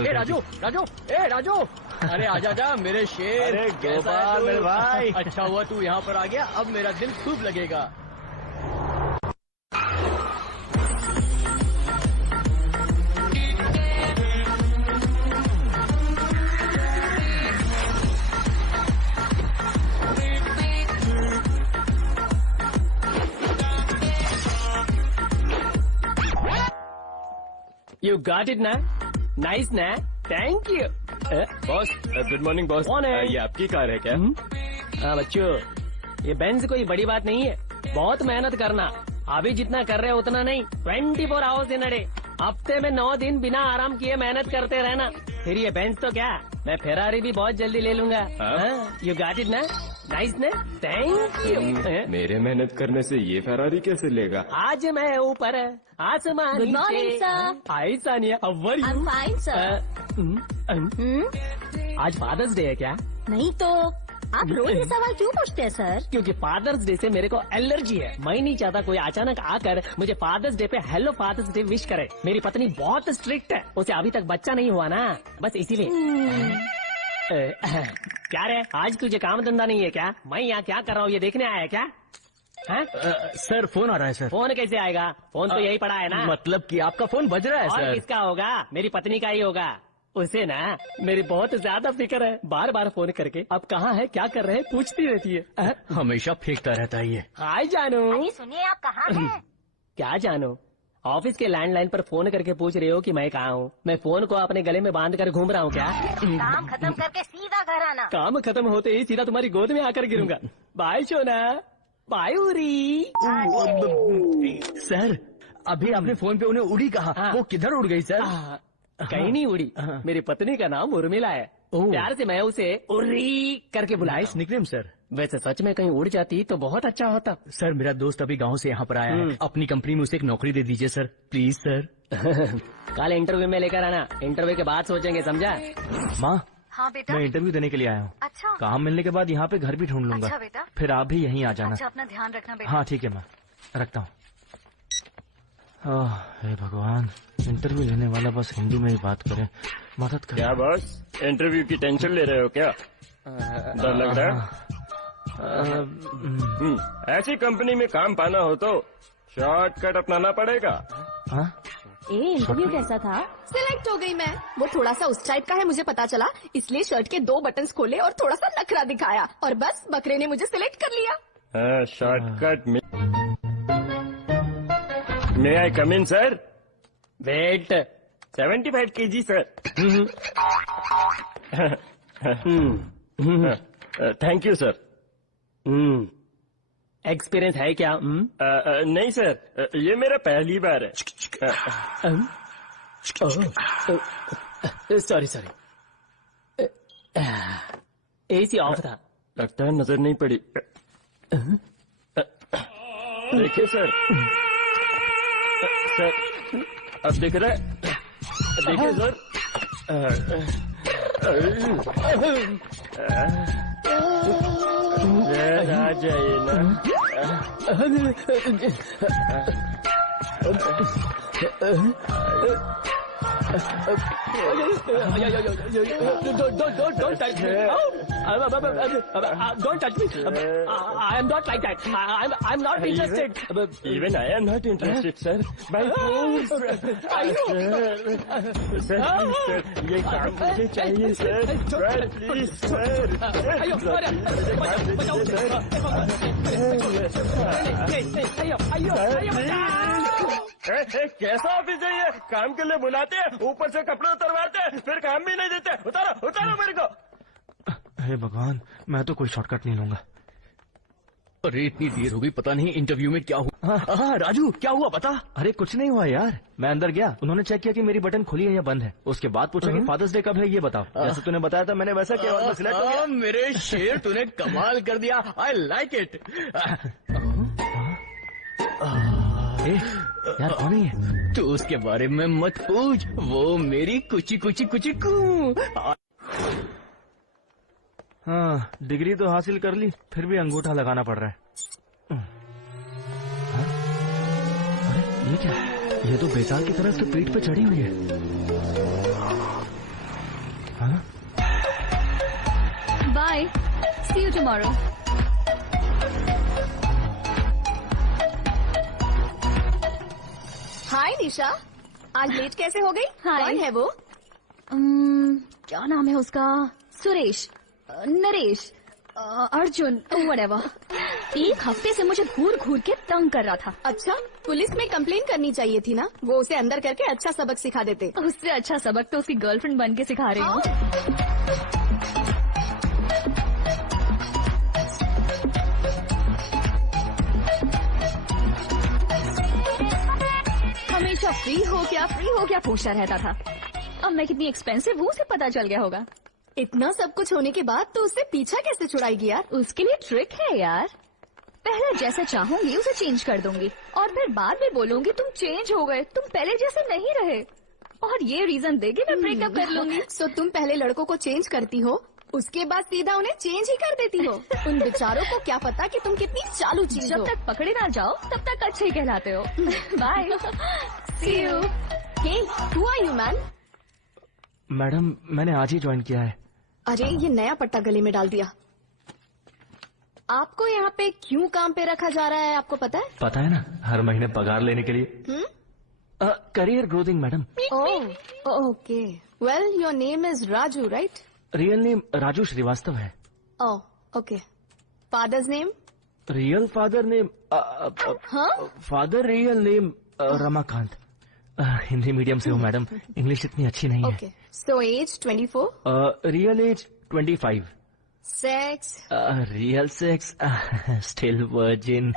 ए राजू, अरे आजा जा मेरे शेर। अरे गोपाल मेरे भाई, अच्छा हुआ तू यहाँ पर आ गया, अब मेरा दिल खूब लगेगा। You got it ना? Nice ना? Thank you. Boss, good morning boss. कौन है? ये आपकी कार है क्या? हाँ बच्चों, ये बेंज कोई बड़ी बात नहीं है। बहुत मेहनत करना, अभी जितना कर रहे हो उतना नहीं। 24 आवर्स इन अ डे, हफ्ते में 9 दिन बिना आराम किए मेहनत करते रहना। फिर ये बेंच तो क्या, मैं फेरारी भी बहुत जल्दी ले लूंगा। यू गॉट इट ना? नाइस ना? Thank you. मेरे मेहनत करने से ये फेरारी कैसे लेगा? आज मैं ऊपर आसमान। Good morning, sir. Hi Sania, how are you? I'm fine, sir. आज फादर्स डे है क्या? नहीं तो आप रोज ये सवाल क्यों पूछते हैं सर? क्योंकि फादर्स डे से मेरे को एलर्जी है। मैं नहीं चाहता कोई अचानक आकर मुझे फादर्स डे पे हेलो फादर्स डे विश करे। मेरी पत्नी बहुत स्ट्रिक्ट है, उसे अभी तक बच्चा नहीं हुआ ना, बस इसीलिए। क्या रे, आज तुझे काम धंधा नहीं है क्या? मैं यहाँ क्या कर रहा हूँ ये देखने आया है क्या? सर फोन आ रहा है सर। फोन कैसे आएगा? फोन तो यही पड़ा है ना। मतलब कि आपका फोन बज रहा है और सर। किसका होगा? मेरी पत्नी का ही होगा। उसे ना मेरी बहुत ज्यादा फिक्र है, बार बार फोन करके अब कहाँ है क्या कर रहे हैं पूछती रहती है। हमेशा फेंकता रहता है ये। हाय जानू। सुनिए आप कहाँ हैं? क्या जानू, ऑफिस के लैंडलाइन पर फोन करके पूछ रहे हो कि मैं कहाँ हूँ? मैं फोन को अपने गले में बांध कर घूम रहा हूँ क्या? काम खत्म करके सीधा घर आना। काम खत्म होते ही सीधा तुम्हारी गोद में आकर गिरूंगा। बाय सोना, बाय उरी। सर अभी आपने फोन पे उन्हें उड़ी कहा, वो किधर उड़ गई सर? कहीं नहीं उड़ी। मेरी पत्नी का नाम उर्मिला है, प्यार से मैं उसे उर्री करके बुलाया। Nice nickname sir. वैसे सच में कहीं उड़ जाती तो बहुत अच्छा होता। सर मेरा दोस्त अभी गांव से यहाँ पर आया है, अपनी कंपनी में उसे एक नौकरी दे दीजिए सर, प्लीज सर। कल इंटरव्यू में लेकर आना, इंटरव्यू के बाद सोचेंगे, समझा? माँ, हाँ बेटा। मैं इंटरव्यू देने के लिए आया हूँ। अच्छा। काम मिलने के बाद यहाँ पे घर भी ढूंढ लूंगा। अच्छा बेटा। फिर आप भी यहीं आ जाना। अच्छा, अपना ध्यान रखना बेटा। हाँ ठीक है माँ, रखता हूँ। हे भगवान, इंटरव्यू लेने वाला बस हिंदी में ही बात करे, मदद करे। क्या बॉस, इंटरव्यू की टेंशन ले रहे हो क्या? डर लग रहा है? ऐसी कंपनी में काम पाना हो तो शॉर्टकट अपनाना पड़ेगा। इंटरव्यू कैसा था? सिलेक्ट हो गई मैं। वो थोड़ा सा उस टाइप का है मुझे पता चला, इसलिए शर्ट के 2 बटन्स खोले और थोड़ा सा नखरा दिखाया और बस बकरे ने मुझे सिलेक्ट कर लिया। शॉर्टकट में। May I come in sir? Wait. 75 kg sir. Thank you sir. Experience है क्या? नहीं सर, ये मेरा पहली बार है। सॉरी एसी ऑफ था। लगता है नजर नहीं पड़ी। देखिए सर, अब दिख रहा है? देखिए सर। आ जाइए ना। Don't touch me. Don't touch me. I am not like that. I'm not interested. Even I am not interested, sir. My please. Sir, ये काम मुझे चाहिए, sir. Please, sir. कैसा ऑफिस है ये? काम के लिए बुलाते हैं, ऊपर से कपड़े उतरवाते हैं, फिर काम भी नहीं देते। उतारो उतारो मेरे को। हे भगवान, मैं तो कोई शॉर्टकट नहीं लूंगा। अरे इतनी देर हो गई, पता नहीं इंटरव्यू में क्या हुआ। हाँ राजू, क्या हुआ बता। अरे कुछ नहीं हुआ यार, मैं अंदर गया, उन्होंने चेक किया कि मेरी बटन खुली है या बंद है। उसके बाद पूछा कि फादर्स डे कब है ये बताओ। जैसे तूने बताया था मैंने वैसा किया और मैं सिलेक्ट हो गया। मेरे शेर, तूने कमाल कर दिया। I like it. यार कौन है ये? तू उसके बारे में मत पूछ, वो मेरी कुची कुची कुची कू। हाँ, डिग्री तो हासिल कर ली, फिर भी अंगूठा लगाना पड़ रहा है। हाँ? अरे ये क्या? ये तो बेताल की तरह उसके पीठ पे चढ़ी हुई है। हाँ? Bye, see you tomorrow. Hi Nisha, आज लेट कैसे हो गई? कौन है वो? क्या नाम है उसका? सुरेश, नरेश, अर्जुन, व्हाटएवर। एक हफ्ते से मुझे घूर घूर के तंग कर रहा था। अच्छा, पुलिस में कंप्लेन करनी चाहिए थी ना, वो उसे अंदर करके अच्छा सबक सिखा देते। उससे अच्छा सबक तो उसकी गर्लफ्रेंड बन के सिखा रही हूँ। हमेशा फ्री हो क्या पूछता रहता था। अब मैं कितनी एक्सपेंसिव हूँ उसे पता चल गया होगा। इतना सब कुछ होने के बाद तो उससे पीछा कैसे छुड़ाएगी यार? उसके लिए ट्रिक है यार। पहले जैसे चाहूंगी उसे चेंज कर दूंगी और फिर बाद में बोलूंगी तुम चेंज हो गए, तुम पहले जैसे नहीं रहे, और ये रीजन देगी मैं ब्रेकअप कर लूंगी। सो तुम पहले लड़कों को चेंज करती हो, उसके बाद सीधा उन्हें चेंज ही कर देती हो। उन बेचारों को क्या पता कि तुम कितनी चालू चीज हो। जब तक पकड़े ना जाओ तब तक अच्छे ही कहलाते हो। Bye, see you. Hey, who are you man? Madam, मैंने आज ही ज्वाइन किया है। अरे ये नया पट्टा गले में डाल दिया। आपको यहाँ पे क्यों काम पे रखा जा रहा है, आपको पता है? पता है ना, हर महीने पगार लेने के लिए। Career growthing madam. Okay, well your name is Raju right? Real name Raju Srivastava है। Oh okay, father's name? Real father name? Father real name Ramakant. Hindi medium से हूँ मैडम, इंग्लिश इतनी अच्छी नहीं है। Okay, so age 24? Real age 25। Sex? Real sex still virgin.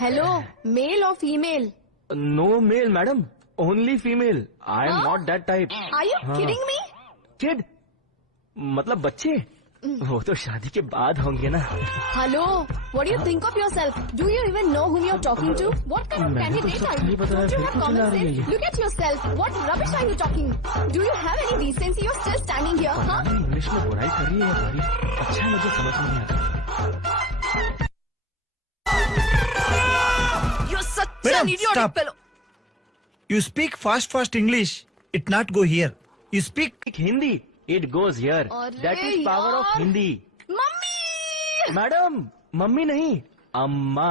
Hello, male और female? No male madam, only female. I am not that type. Are you kidding me? Kid मतलब बच्चे? वो तो शादी के बाद होंगे ना। Hello, what do you think of yourself? Do you even know whom you're talking to? What kind of candidate are you? Don't you have common sense? Look at yourself. What rubbish are you talking? Do you have any decency? You're still standing here, huh? English में बुराई कर रही है भाई। अच्छा, मुझे समझ नहीं आता। You're such an idiotic fellow. You speak fast English. It not go here. You speak Hindi. It goes here. That is power of Hindi. Mummy! Madam, mummy नहीं, अम्मा।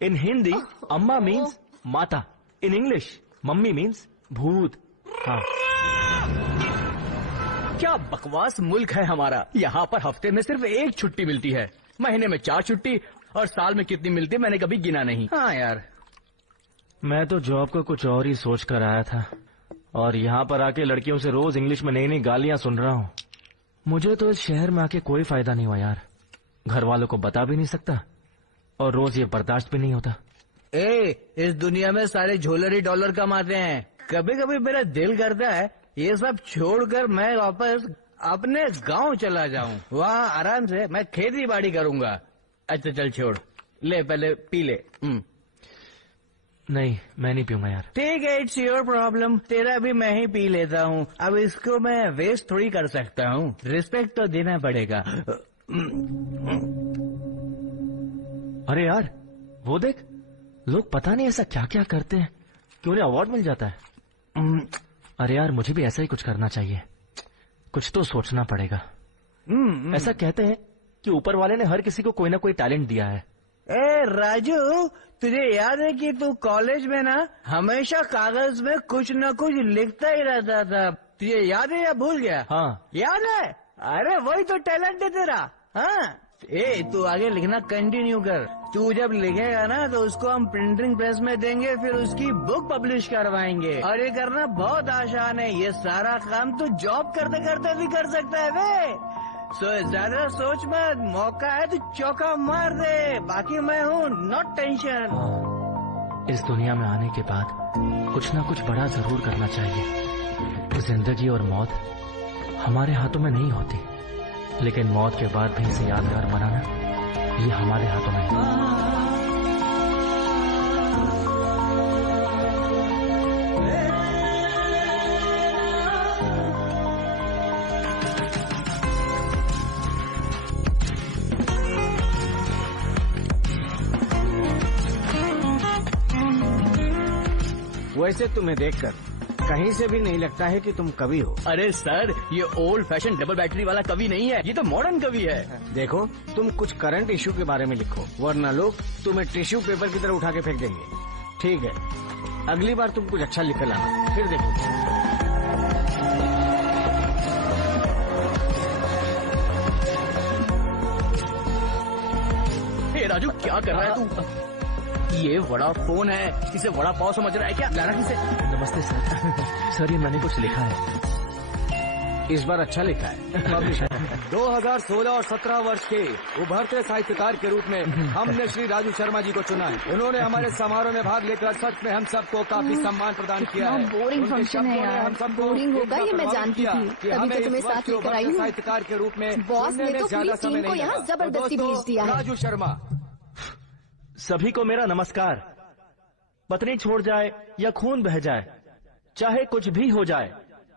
In Hindi, अम्मा means माता. In English, मम्मी means भूत। हाँ। क्या बकवास मुल्क है हमारा। यहाँ पर हफ्ते में सिर्फ एक छुट्टी मिलती है, महीने में 4 छुट्टी, और साल में कितनी मिलती है मैंने कभी गिना नहीं। हाँ यार, मैं तो जॉब को कुछ और ही सोच कर आया था, और यहाँ पर आके लड़कियों से रोज इंग्लिश में नई नई गालियां सुन रहा हूँ। मुझे तो इस शहर में आके कोई फायदा नहीं हुआ यार। घर वालों को बता भी नहीं सकता, और रोज ये बर्दाश्त भी नहीं होता। इस दुनिया में सारे झोलर ही डॉलर कमाते हैं। कभी कभी मेरा दिल करता है ये सब छोड़कर मैं वापस अपने गांव चला जाऊं, वहाँ आराम से मैं खेती बाड़ी करूंगा। अच्छा चल छोड़, ले पहले पी ले। नहीं, मैं नहीं पीऊंगा यार। ठीक है, इट्स योर प्रॉब्लम। तेरा भी मैं ही पी लेता हूँ। अब इसको मैं वेस्ट थोड़ी कर सकता हूँ, रिस्पेक्ट तो देना पड़ेगा। अरे यार, वो देख, लोग पता नहीं ऐसा क्या क्या करते हैं कि उन्हें अवार्ड मिल जाता है। अरे यार मुझे भी ऐसा ही कुछ करना चाहिए, कुछ तो सोचना पड़ेगा। ऐसा कहते हैं कि ऊपर वाले ने हर किसी को कोई ना कोई टैलेंट दिया है। ए राजू, तुझे याद है कि तू कॉलेज में ना हमेशा कागज में कुछ न कुछ लिखता ही रहता था, तुझे याद है या भूल गया? हाँ याद है। अरे वही तो टैलेंट है तेरा। हाँ ए तू आगे लिखना कंटिन्यू कर। तू जब लिखेगा ना तो उसको हम प्रिंटिंग प्रेस में देंगे, फिर उसकी बुक पब्लिश करवाएंगे। और ये करना बहुत आसान है, ये सारा काम तू जॉब करते करते भी कर सकता है वे। ज्यादा सोच मत, मौका है तो चौका मार दे, बाकी मैं हूँ, नॉट टेंशन। इस दुनिया में आने के बाद कुछ ना कुछ बड़ा जरूर करना चाहिए। जिंदगी और मौत हमारे हाथों में नहीं होती, लेकिन मौत के बाद भी इसे यादगार बनाना ये हमारे हाथों में है। वैसे तुम्हें देखकर कहीं से भी नहीं लगता है कि तुम कवि हो। अरे सर, ये ओल्ड फैशन डबल बैटरी वाला कवि नहीं है, ये तो मॉडर्न कवि है। देखो तुम कुछ करंट इश्यू के बारे में लिखो, वरना लोग तुम्हें टिश्यू पेपर की तरह उठा के फेंक देंगे। ठीक है, अगली बार तुम कुछ अच्छा लिख लाना, फिर देखो। हे राजू, क्या कर रहा है तू? ये बड़ा फोन है, इसे बड़ा पाव समझ रहा है क्या? लाना किसे? नमस्ते सर। सर ये मैंने कुछ लिखा है, इस बार अच्छा लिखा है। 2016 और 17 वर्ष के उभरते साहित्यकार के रूप में हमने श्री राजू शर्मा जी को चुना है। उन्होंने हमारे समारोह में भाग लेकर सच में हम सबको काफी सम्मान प्रदान किया है। बोरिंग फंक्शन है यार, बोरिंग होगा ये मैं जानती थी, तभी तो तुम्हें साथ लेकर आई हूँ। साहित्यकार के रूप में बॉस ने तो पूरी टीम को यहाँ जबरदस्ती भेज दिया है। राजू शर्मा। सभी को मेरा नमस्कार। पत्नी छोड़ जाए या खून बह जाए, चाहे कुछ भी हो जाए,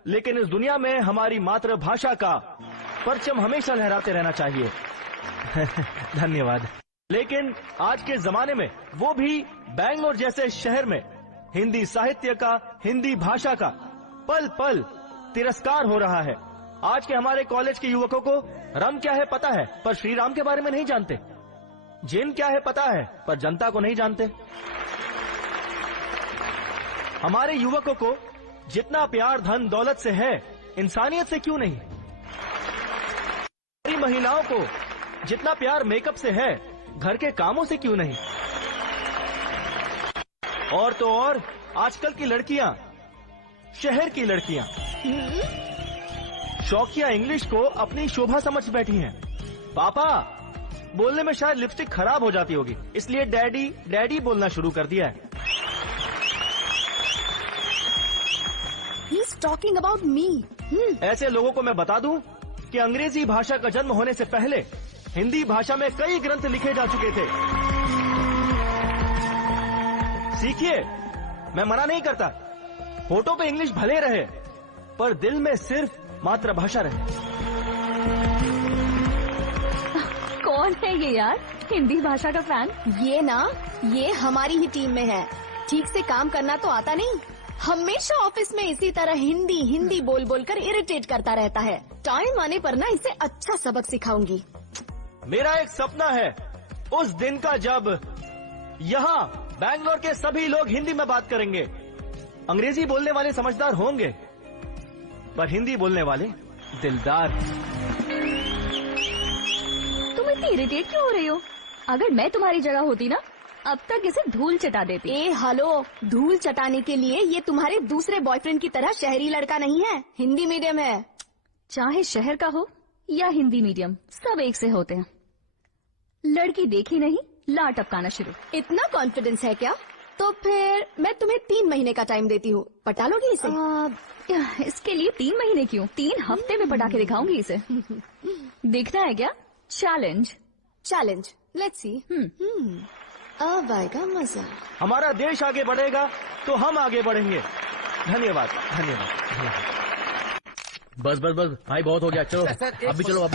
लेकिन इस दुनिया में हमारी मातृभाषा का परचम हमेशा लहराते रहना चाहिए। धन्यवाद। लेकिन आज के जमाने में, वो भी बैंगलोर जैसे शहर में, हिंदी साहित्य का, हिंदी भाषा का पल पल तिरस्कार हो रहा है। आज के हमारे कॉलेज के युवकों को रम क्या है पता है, पर श्री राम के बारे में नहीं जानते। जिन क्या है पता है, पर जनता को नहीं जानते। हमारे युवकों को जितना प्यार धन दौलत से है, इंसानियत से क्यों नहीं? हमारी महिलाओं को जितना प्यार मेकअप से है, घर के कामों से क्यों नहीं? और तो और आजकल की लड़कियां, शहर की लड़कियां शौकिया इंग्लिश को अपनी शोभा समझ बैठी हैं। पापा बोलने में शायद लिपस्टिक खराब हो जाती होगी, इसलिए डैडी डैडी बोलना शुरू कर दिया है। He's talking about me. ऐसे लोगों को मैं बता दूं कि अंग्रेजी भाषा का जन्म होने से पहले हिंदी भाषा में कई ग्रंथ लिखे जा चुके थे। सीखिए, मैं मना नहीं करता। होठों पे इंग्लिश भले रहे, पर दिल में सिर्फ मातृभाषा रहे। कौन है ये यार, हिंदी भाषा का फैन? ये हमारी ही टीम में है। ठीक से काम करना तो आता नहीं, हमेशा ऑफिस में इसी तरह हिंदी हिंदी बोल बोल कर इरिटेट करता रहता है। टाइम आने पर ना इसे अच्छा सबक सिखाऊंगी। मेरा एक सपना है उस दिन का जब यहाँ बैंगलोर के सभी लोग हिंदी में बात करेंगे। अंग्रेजी बोलने वाले समझदार होंगे, पर हिंदी बोलने वाले दिलदार। तुम इतनी इरिटेट क्यों हो रही हो? अगर मैं तुम्हारी जगह होती ना, अब तक इसे धूल चटा देती। हेलो, धूल चटाने के लिए ये तुम्हारे दूसरे बॉयफ्रेंड की तरह शहरी लड़का नहीं है, हिंदी मीडियम है। चाहे शहर का हो या हिंदी मीडियम, सब एक से होते हैं। लड़की देखी नहीं, ला टपकाना शुरू। इतना कॉन्फिडेंस है क्या? तो फिर मैं तुम्हें 3 महीने का टाइम देती हूँ, पटा लोगी इसे? इसके लिए 3 महीने क्यों, 3 हफ्ते में पटा के दिखाऊंगी इसे। देखना है क्या? चैलेंज। Let's see. अब आएगा मजा। हमारा देश आगे बढ़ेगा तो हम आगे बढ़ेंगे। धन्यवाद। बस भाई, बहुत हो गया, चलो अभी चलो।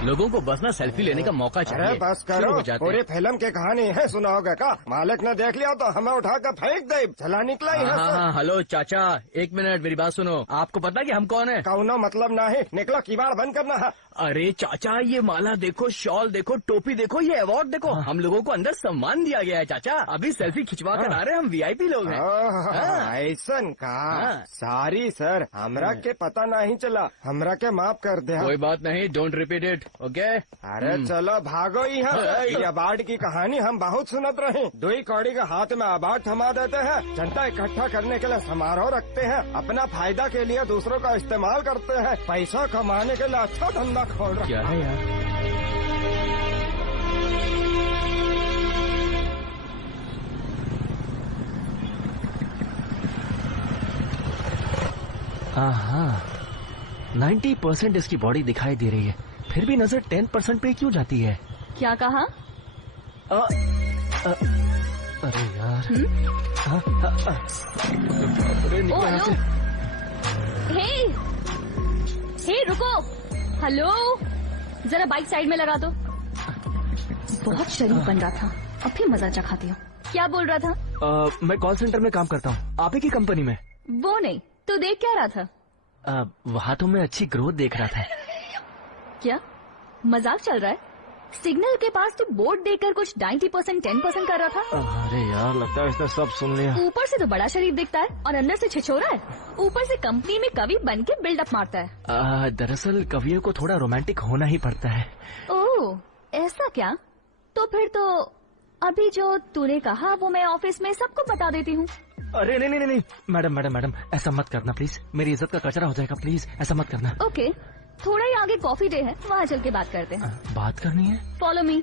लोगों को बस ना सेल्फी लेने का मौका चाहिए। अरे बस शुरू करो, हो जाते पूरी हैं। फिल्म की कहानी है, सुनाओगे का? मालिक ने देख लिया तो हमें उठा कर फेंक दे, चला निकला ही है। हाँ, हेलो चाचा, एक मिनट मेरी बात सुनो। आपको पता कि हम कौन है? कौनो मतलब नहीं, निकलो, किवाड़ बंद करना है। अरे चाचा, ये माला देखो, शॉल देखो, टोपी देखो, ये अवार्ड देखो। हम लोगों को अंदर सम्मान दिया गया है चाचा। अभी सेल्फी खिंचवा कर आ रहे हैं, हम VIP लोग हैं। ऐसा का? सॉरी सर, हमरा के पता नहीं चला, हमरा के माफ कर दे। कोई बात नहीं, डोंट रिपीट इट, ओके? अरे चलो भागो यहाँ से। ये अवार्ड की कहानी हम बहुत सुनत रहे। 2 कौड़ी के हाथ में अवार्ड थमा देते हैं, जनता इकट्ठा करने के लिए समारोह रखते हैं, अपना फायदा के लिए दूसरों का इस्तेमाल करते हैं, पैसा कमाने के लिए अच्छा धंधा खोल रहे। क्या है यार? हाँ, 90% इसकी बॉडी दिखाई दे रही है, फिर भी नजर 10% पे क्यों जाती है? क्या कहा? अरे यार। हे रुको, हेलो, जरा बाइक साइड में लगा दो। बहुत शरीफ बन रहा था, अब भी मजा चखाती हूँ। क्या बोल रहा था? मैं कॉल सेंटर में काम करता हूँ, आप ही की कंपनी में। वो नहीं तो देख क्या रहा था? वहाँ तो मैं अच्छी ग्रोथ देख रहा था। क्या मजाक चल रहा है? सिग्नल के पास तो बोर्ड देखकर कुछ 90% 10% कर रहा था। अरे यार, लगता है इसने सब सुन लिया। ऊपर से तो बड़ा शरीफ दिखता है और अंदर से छिछोरा है। ऊपर से कंपनी में कवि बन के बिल्डअप मारता है। दरअसल कवियों को थोड़ा रोमांटिक होना ही पड़ता है। ओह, ऐसा क्या? तो फिर तो अभी जो तूने कहा वो मैं ऑफिस में सबको बता देती हूँ। अरे नहीं, मैडम, ऐसा मत करना प्लीज, मेरी इज्जत का कचरा हो जाएगा, प्लीज ऐसा मत करना। ओके, थोड़ा ही आगे कॉफी डे है, वहाँ चल के बात करते हैं। बात करनी है? Follow me.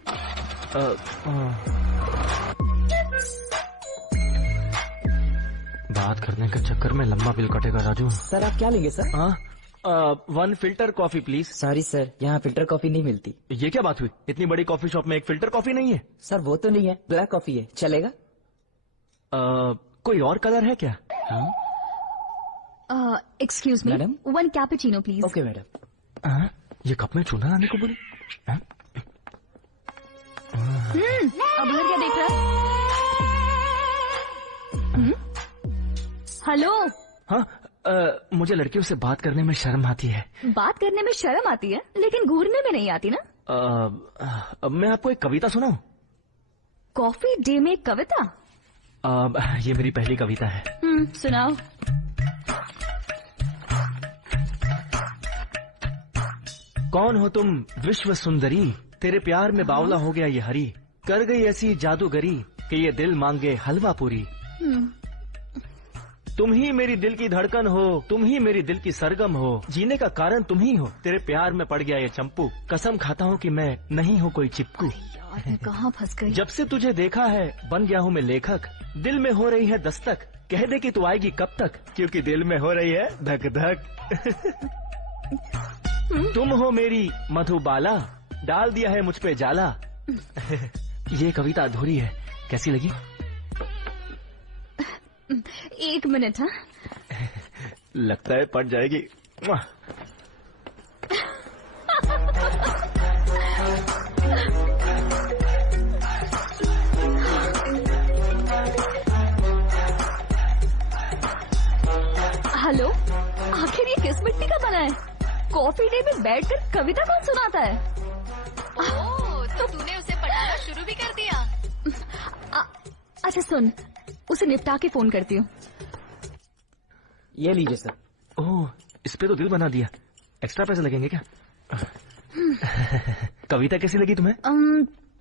बात करने के चक्कर में लंबा बिल कटेगा राजू। सर आप क्या लेंगे sir? 1 filter coffee please. Sorry sir, यहाँ फिल्टर कॉफी नहीं मिलती। ये क्या बात हुई? इतनी बड़ी कॉफी शॉप में एक फिल्टर कॉफी नहीं है? सर वो तो नहीं है, ब्लैक कॉफी है, चलेगा? कोई और कलर है क्या? Excuse me, madam? 1 cappuccino please. Okay madam. ये कप में चूना लाने को बोली? अब उधर क्या देख रहा है? हेलो। हाँ, मुझे लड़कियों से बात करने में शर्म आती है। बात करने में शर्म आती है, लेकिन घूरने में नहीं आती ना? मैं आपको एक कविता सुनाऊं? कॉफी डे में कविता? ये मेरी पहली कविता है। सुनाओ। कौन हो तुम विश्व सुंदरी, तेरे प्यार में बावला हो गया ये हरी, कर गई ऐसी जादूगरी कि ये दिल मांगे हलवा पूरी। तुम ही मेरी दिल की धड़कन हो, तुम ही मेरी दिल की सरगम हो, जीने का कारण तुम ही हो, तेरे प्यार में पड़ गया ये चंपू, कसम खाता हूँ कि मैं नहीं हूँ कोई चिपकू। यार मैं कहाँ फंस गई? जब से तुझे देखा है बन गया हूँ मैं लेखक, दिल में हो रही है दस्तक, कह दे कि तू आएगी कब तक, क्योंकि दिल में हो रही है धक धक। तुम हो मेरी मधुबाला, डाल दिया है मुझ पे जाला। ये कविता अधूरी है, कैसी लगी? 1 मिनट। हाँ, लगता है पड़ जाएगी। हेलो, आखिर ये किस मिट्टी का बना है? कॉफी डे में बैठकर कविता कौन सुनाता है? तो तूने उसे पढ़ाना शुरू भी कर दिया? अच्छा सुन, उसे निपटा के फोन करती हूँ। ये लीजिए सर। ओह, इस पे तो दिल बना दिया, एक्स्ट्रा पैसे लगेंगे क्या? कविता कैसी लगी तुम्हें?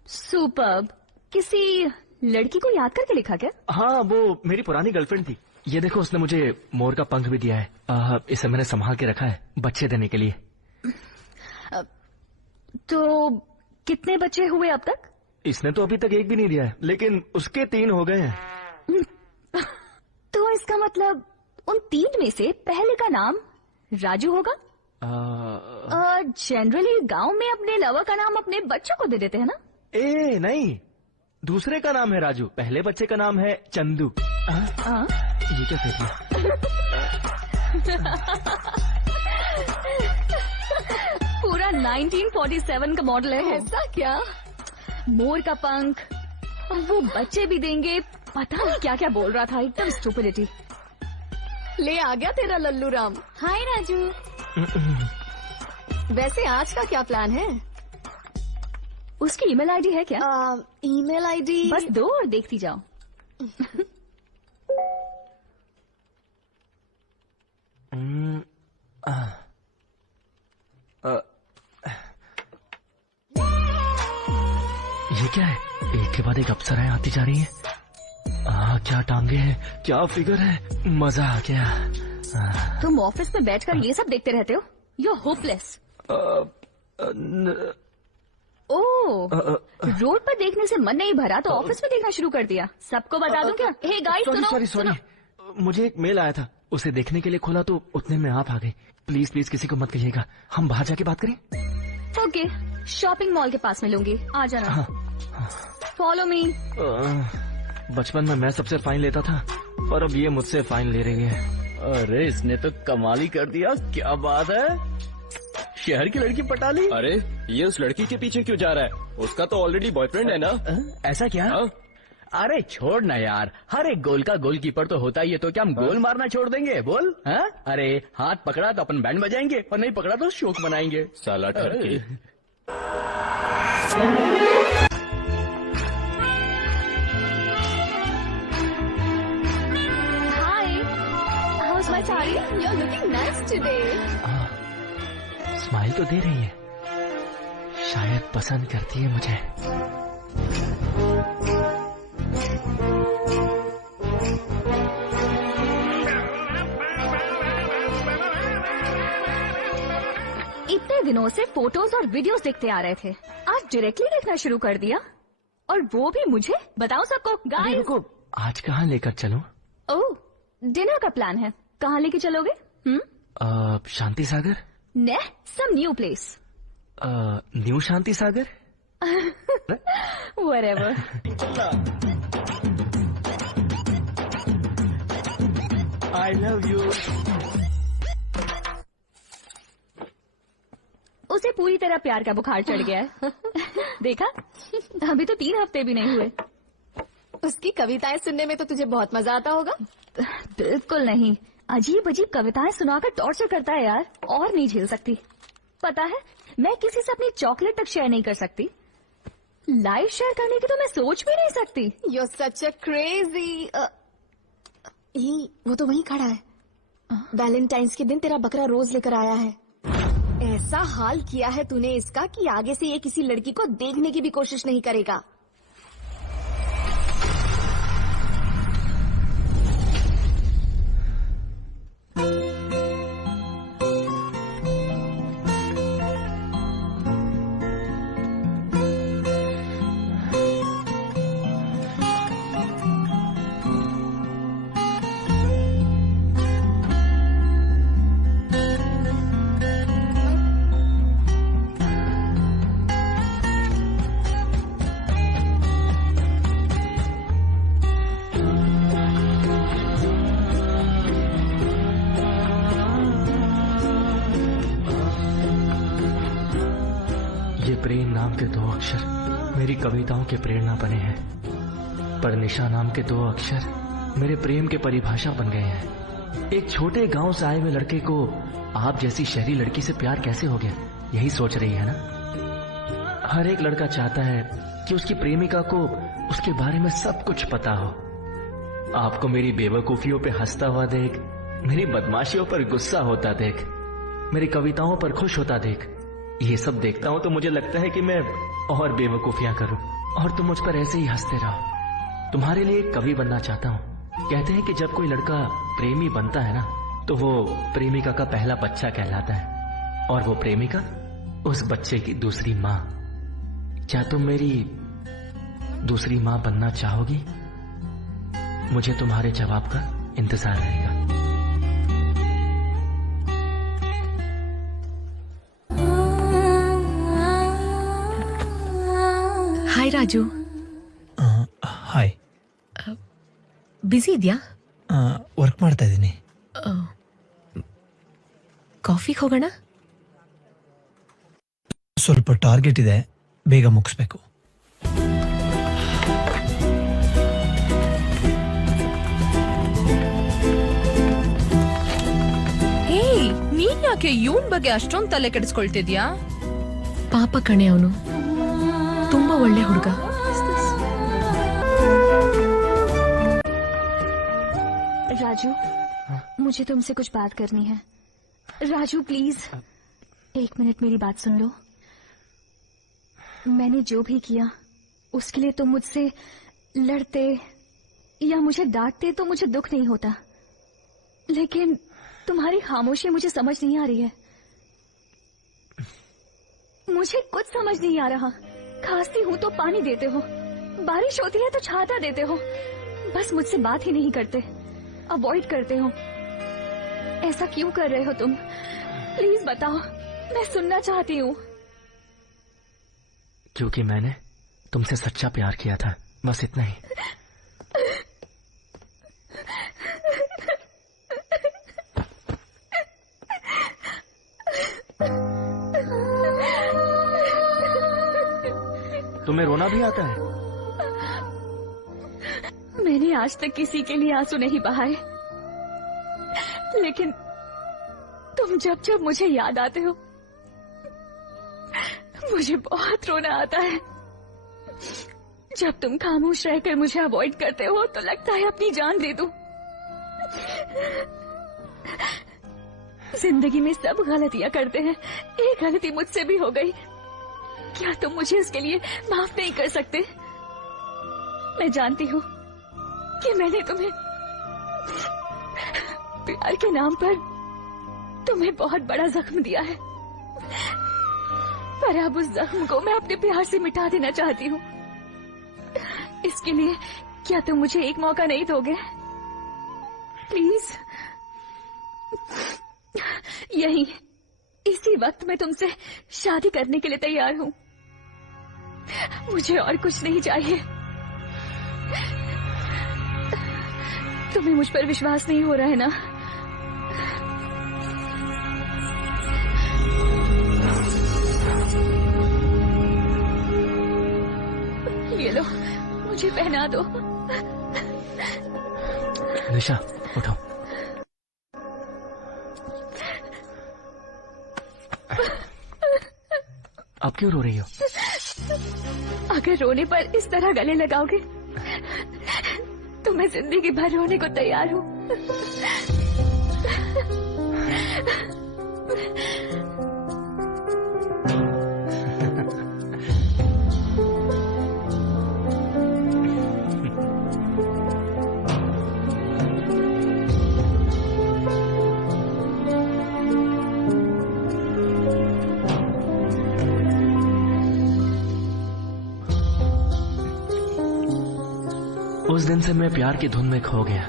सुपर्ब। किसी लड़की को याद करके लिखा क्या? हाँ, वो मेरी पुरानी गर्लफ्रेंड थी। ये देखो, उसने मुझे मोर का पंख भी दिया है। इसे मैंने संभाल के रखा है बच्चे देने के लिए। तो कितने बच्चे हुए अब तक? इसने तो अभी तक एक भी नहीं दिया है, लेकिन उसके 3 हो गए हैं। तो इसका मतलब उन 3 में से पहले का नाम राजू होगा? जनरली गांव में अपने लवर का नाम अपने बच्चों को दे देते हैं ना? ए नहीं, दूसरे का नाम है राजू, पहले बच्चे का नाम है चंदू। ये क्या फेंक दिया? पूरा 1947 का मॉडल है। ऐसा क्या? मोर का पंख, वो बच्चे भी देंगे, पता नहीं क्या क्या बोल रहा था, एकदम स्टुपिडिटी। ले आ गया तेरा लल्लू राम। हाय राजू। वैसे आज का क्या प्लान है? उसकी ईमेल आईडी है क्या? ईमेल आईडी बस दो और देखती जाओ। ये क्या है? एक के बाद एक अप्सराएं आती जा रही हैं। क्या टांगे हैं, क्या फिगर है, मजा आ गया। तुम ऑफिस में बैठकर ये सब देखते रहते हो? You are hopeless. Oh, road पर देखने से मन नहीं भरा तो ऑफिस में देखना शुरू कर दिया। सबको बता दूं क्या? हे गाइस सुनो। सॉरी, मुझे एक मेल आया था, उसे देखने के लिए खोला तो उतने में आप आ गए। प्लीज प्लीज किसी को मत कहिएगा, हम बाहर जाके बात करें। ओके, शॉपिंग मॉल के पास मिलूंगी, आ जाना। Follow me. बचपन में मैं सबसे फाइन लेता था, पर अब ये मुझसे फाइन ले रही है। अरे इसने तो कमाल ही कर दिया, क्या बात है, शहर की लड़की पटा ली। अरे ये उस लड़की के पीछे क्यों जा रहा है? उसका तो ऑलरेडी बॉयफ्रेंड है ना। ऐसा क्या? अरे छोड़ ना यार, हर एक गोल का गोलकीपर तो होता ही है, तो क्या हम गोल मारना छोड़ देंगे? बोल। अरे हाथ पकड़ा तो अपन बैंड बजाएंगे और नहीं पकड़ा तो शोक मनाएंगे। साला ठरकी। My sorry, you're looking nice today. Smile तो दे रही है, शायद पसंद करती है मुझे। इतने दिनों से फोटोज और वीडियोस देखते आ रहे थे, आज डायरेक्टली देखना शुरू कर दिया, और वो भी मुझे। बताओ सबको। गाइस रुको, आज कहाँ लेकर चलूं? ओह, डिनर का प्लान है, कहाँ लेके चलोगे? शांति सागर। ने some new place. New Shanti Sagar. Whatever. I love you. उसे पूरी तरह प्यार का बुखार चढ़ गया है। देखा, अभी तो 3 हफ्ते भी नहीं हुए। उसकी कविताएं सुनने में तो तुझे बहुत मजा आता होगा। बिल्कुल नहीं, अजीब अजीब कविताएं सुनाकर टॉर्चर करता है यार, और नहीं झेल सकती। पता है, मैं किसी से अपनी चॉकलेट तक शेयर नहीं कर सकती, लाइव शेयर करने की तो मैं सोच भी नहीं सकती। You're such a crazy। वो तो वहीं खड़ा है, वैलेंटाइंस के दिन तेरा बकरा रोज लेकर आया है। ऐसा हाल किया है तूने इसका कि आगे से ये किसी लड़की को देखने की भी कोशिश नहीं करेगा। प्रेम नाम के 2 अक्षर मेरी कविताओं के प्रेरणा बने हैं, पर निशा नाम के 2 अक्षर मेरे प्रेम के परिभाषा बन गए हैं। एक छोटे गांव से आए हुए लड़के को आप जैसी शहरी लड़की से प्यार कैसे हो गया, यही सोच रही है ना। हर एक लड़का चाहता है कि उसकी प्रेमिका को उसके बारे में सब कुछ पता हो। आपको मेरी बेवकूफियों पे हंसता हुआ देख, मेरी बदमाशियों पर गुस्सा होता देख, मेरी कविताओं पर खुश होता देख, ये सब देखता हूं तो मुझे लगता है कि मैं और बेवकूफियां करूं और तुम मुझ पर ऐसे ही हंसते रहो। तुम्हारे लिए एक कवि बनना चाहता हूं। कहते हैं कि जब कोई लड़का प्रेमी बनता है ना, तो वो प्रेमिका का पहला बच्चा कहलाता है, और वो प्रेमिका उस बच्चे की दूसरी माँ। क्या तुम मेरी दूसरी माँ बनना चाहोगी? मुझे तुम्हारे जवाब का इंतजार रहेगा। ಹಾಯ್ ರಾಜು. ಹಾಯ್. ಬಿಸಿ ಇದೆಯಾ? ವರ್ಕ್ ಮಾಡ್ತಾ ಇದ್ದೀನಿ. ಕಾಫಿಗೆ ಹೋಗೋಣ? ಸ್ವಲ್ಪ ಟಾರ್ಗೆಟ್ ಇದೆ, ಬೇಗ ಮುಗಿಸ್ಬೇಕು. ನೀನ್ ಯಾಕೆ ಇವನ್ ಬಗ್ಗೆ ಅಷ್ಟೊಂದ್ ತಲೆ ಕೆಡಿಸ್ಕೊಳ್ತಿದ್ಯಾ? ಪಾಪ ಕಣೆ ಅವನು, ತುಂಬಾ ಒಳ್ಳೆ ಹುಡುಗ. राजू, मुझे तुमसे कुछ बात करनी है. राजू प्लीज 1 मिनट मेरी बात सुन लो. मैंने जो भी किया उसके लिए तुम मुझसे लड़ते या मुझे डांटते तो मुझे दुख नहीं होता, लेकिन तुम्हारी खामोशी मुझे समझ नहीं आ रही है. मुझे कुछ समझ नहीं आ रहा. खांसती हूँ तो पानी देते हो, बारिश होती है तो छाता देते हो, बस मुझसे बात ही नहीं करते, अवॉइड करते हो. ऐसा क्यों कर रहे हो तुम? प्लीज बताओ, मैं सुनना चाहती हूँ. क्योंकि मैंने तुमसे सच्चा प्यार किया था, बस इतना ही. तुम्हें रोना भी आता है? मैंने आज तक किसी के लिए आंसू नहीं बहाए, लेकिन तुम जब जब मुझे याद आते हो मुझे बहुत रोना आता है. जब तुम खामोश रहकर मुझे अवॉइड करते हो तो लगता है अपनी जान दे दूं. जिंदगी में सब गलतियां करते हैं, एक गलती मुझसे भी हो गई. क्या तुम मुझे उसके लिए माफ नहीं कर सकते? मैं जानती हूँ कि मैंने तुम्हें प्यार के नाम पर तुम्हें बहुत बड़ा जख्म दिया है, पर अब उस जख्म को मैं अपने प्यार से मिटा देना चाहती हूँ. इसके लिए क्या तुम मुझे एक मौका नहीं दोगे? प्लीज. यही इसी वक्त मैं तुमसे शादी करने के लिए तैयार हूँ. मुझे और कुछ नहीं चाहिए. तुम्हें मुझ पर विश्वास नहीं हो रहा है ना? ये लो, मुझे पहना दो. निशा उठो. आप क्यों रो रही हो? अगर रोने पर इस तरह गले लगाओगे तो मैं जिंदगी भर रोने को तैयार हूँ. उस दिन से मैं प्यार की धुन में खो गया.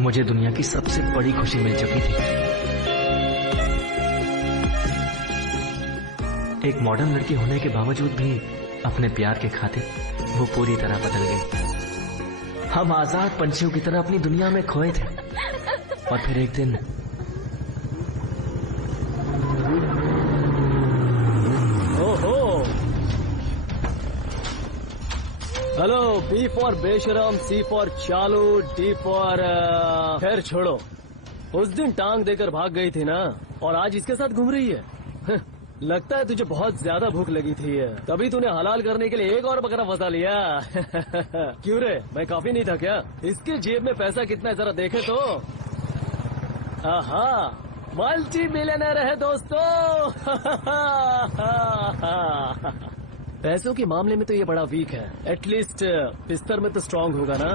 मुझे दुनिया की सबसे बड़ी खुशी मिल चुकी थी. एक मॉडर्न लड़की होने के बावजूद भी अपने प्यार के खातिर वो पूरी तरह बदल गई. हम आजाद पंछियों की तरह अपनी दुनिया में खोए थे, और फिर एक दिन हेलो. बी फॉर बेशरम, सी फॉर चालू, डी फॉर खैर छोड़ो. उस दिन टांग देकर भाग गई थी ना, और आज इसके साथ घूम रही है. लगता है तुझे बहुत ज्यादा भूख लगी थी, तभी तूने हलाल करने के लिए एक और बकरा फंसा लिया. क्यों रे, मैं काफी नहीं था क्या? इसके जेब में पैसा कितना है जरा देखे तो. आहा, मल्टी मिलियनर है दोस्तों. पैसों के मामले में तो ये बड़ा वीक है, एटलीस्ट बिस्तर में तो स्ट्रांग होगा ना.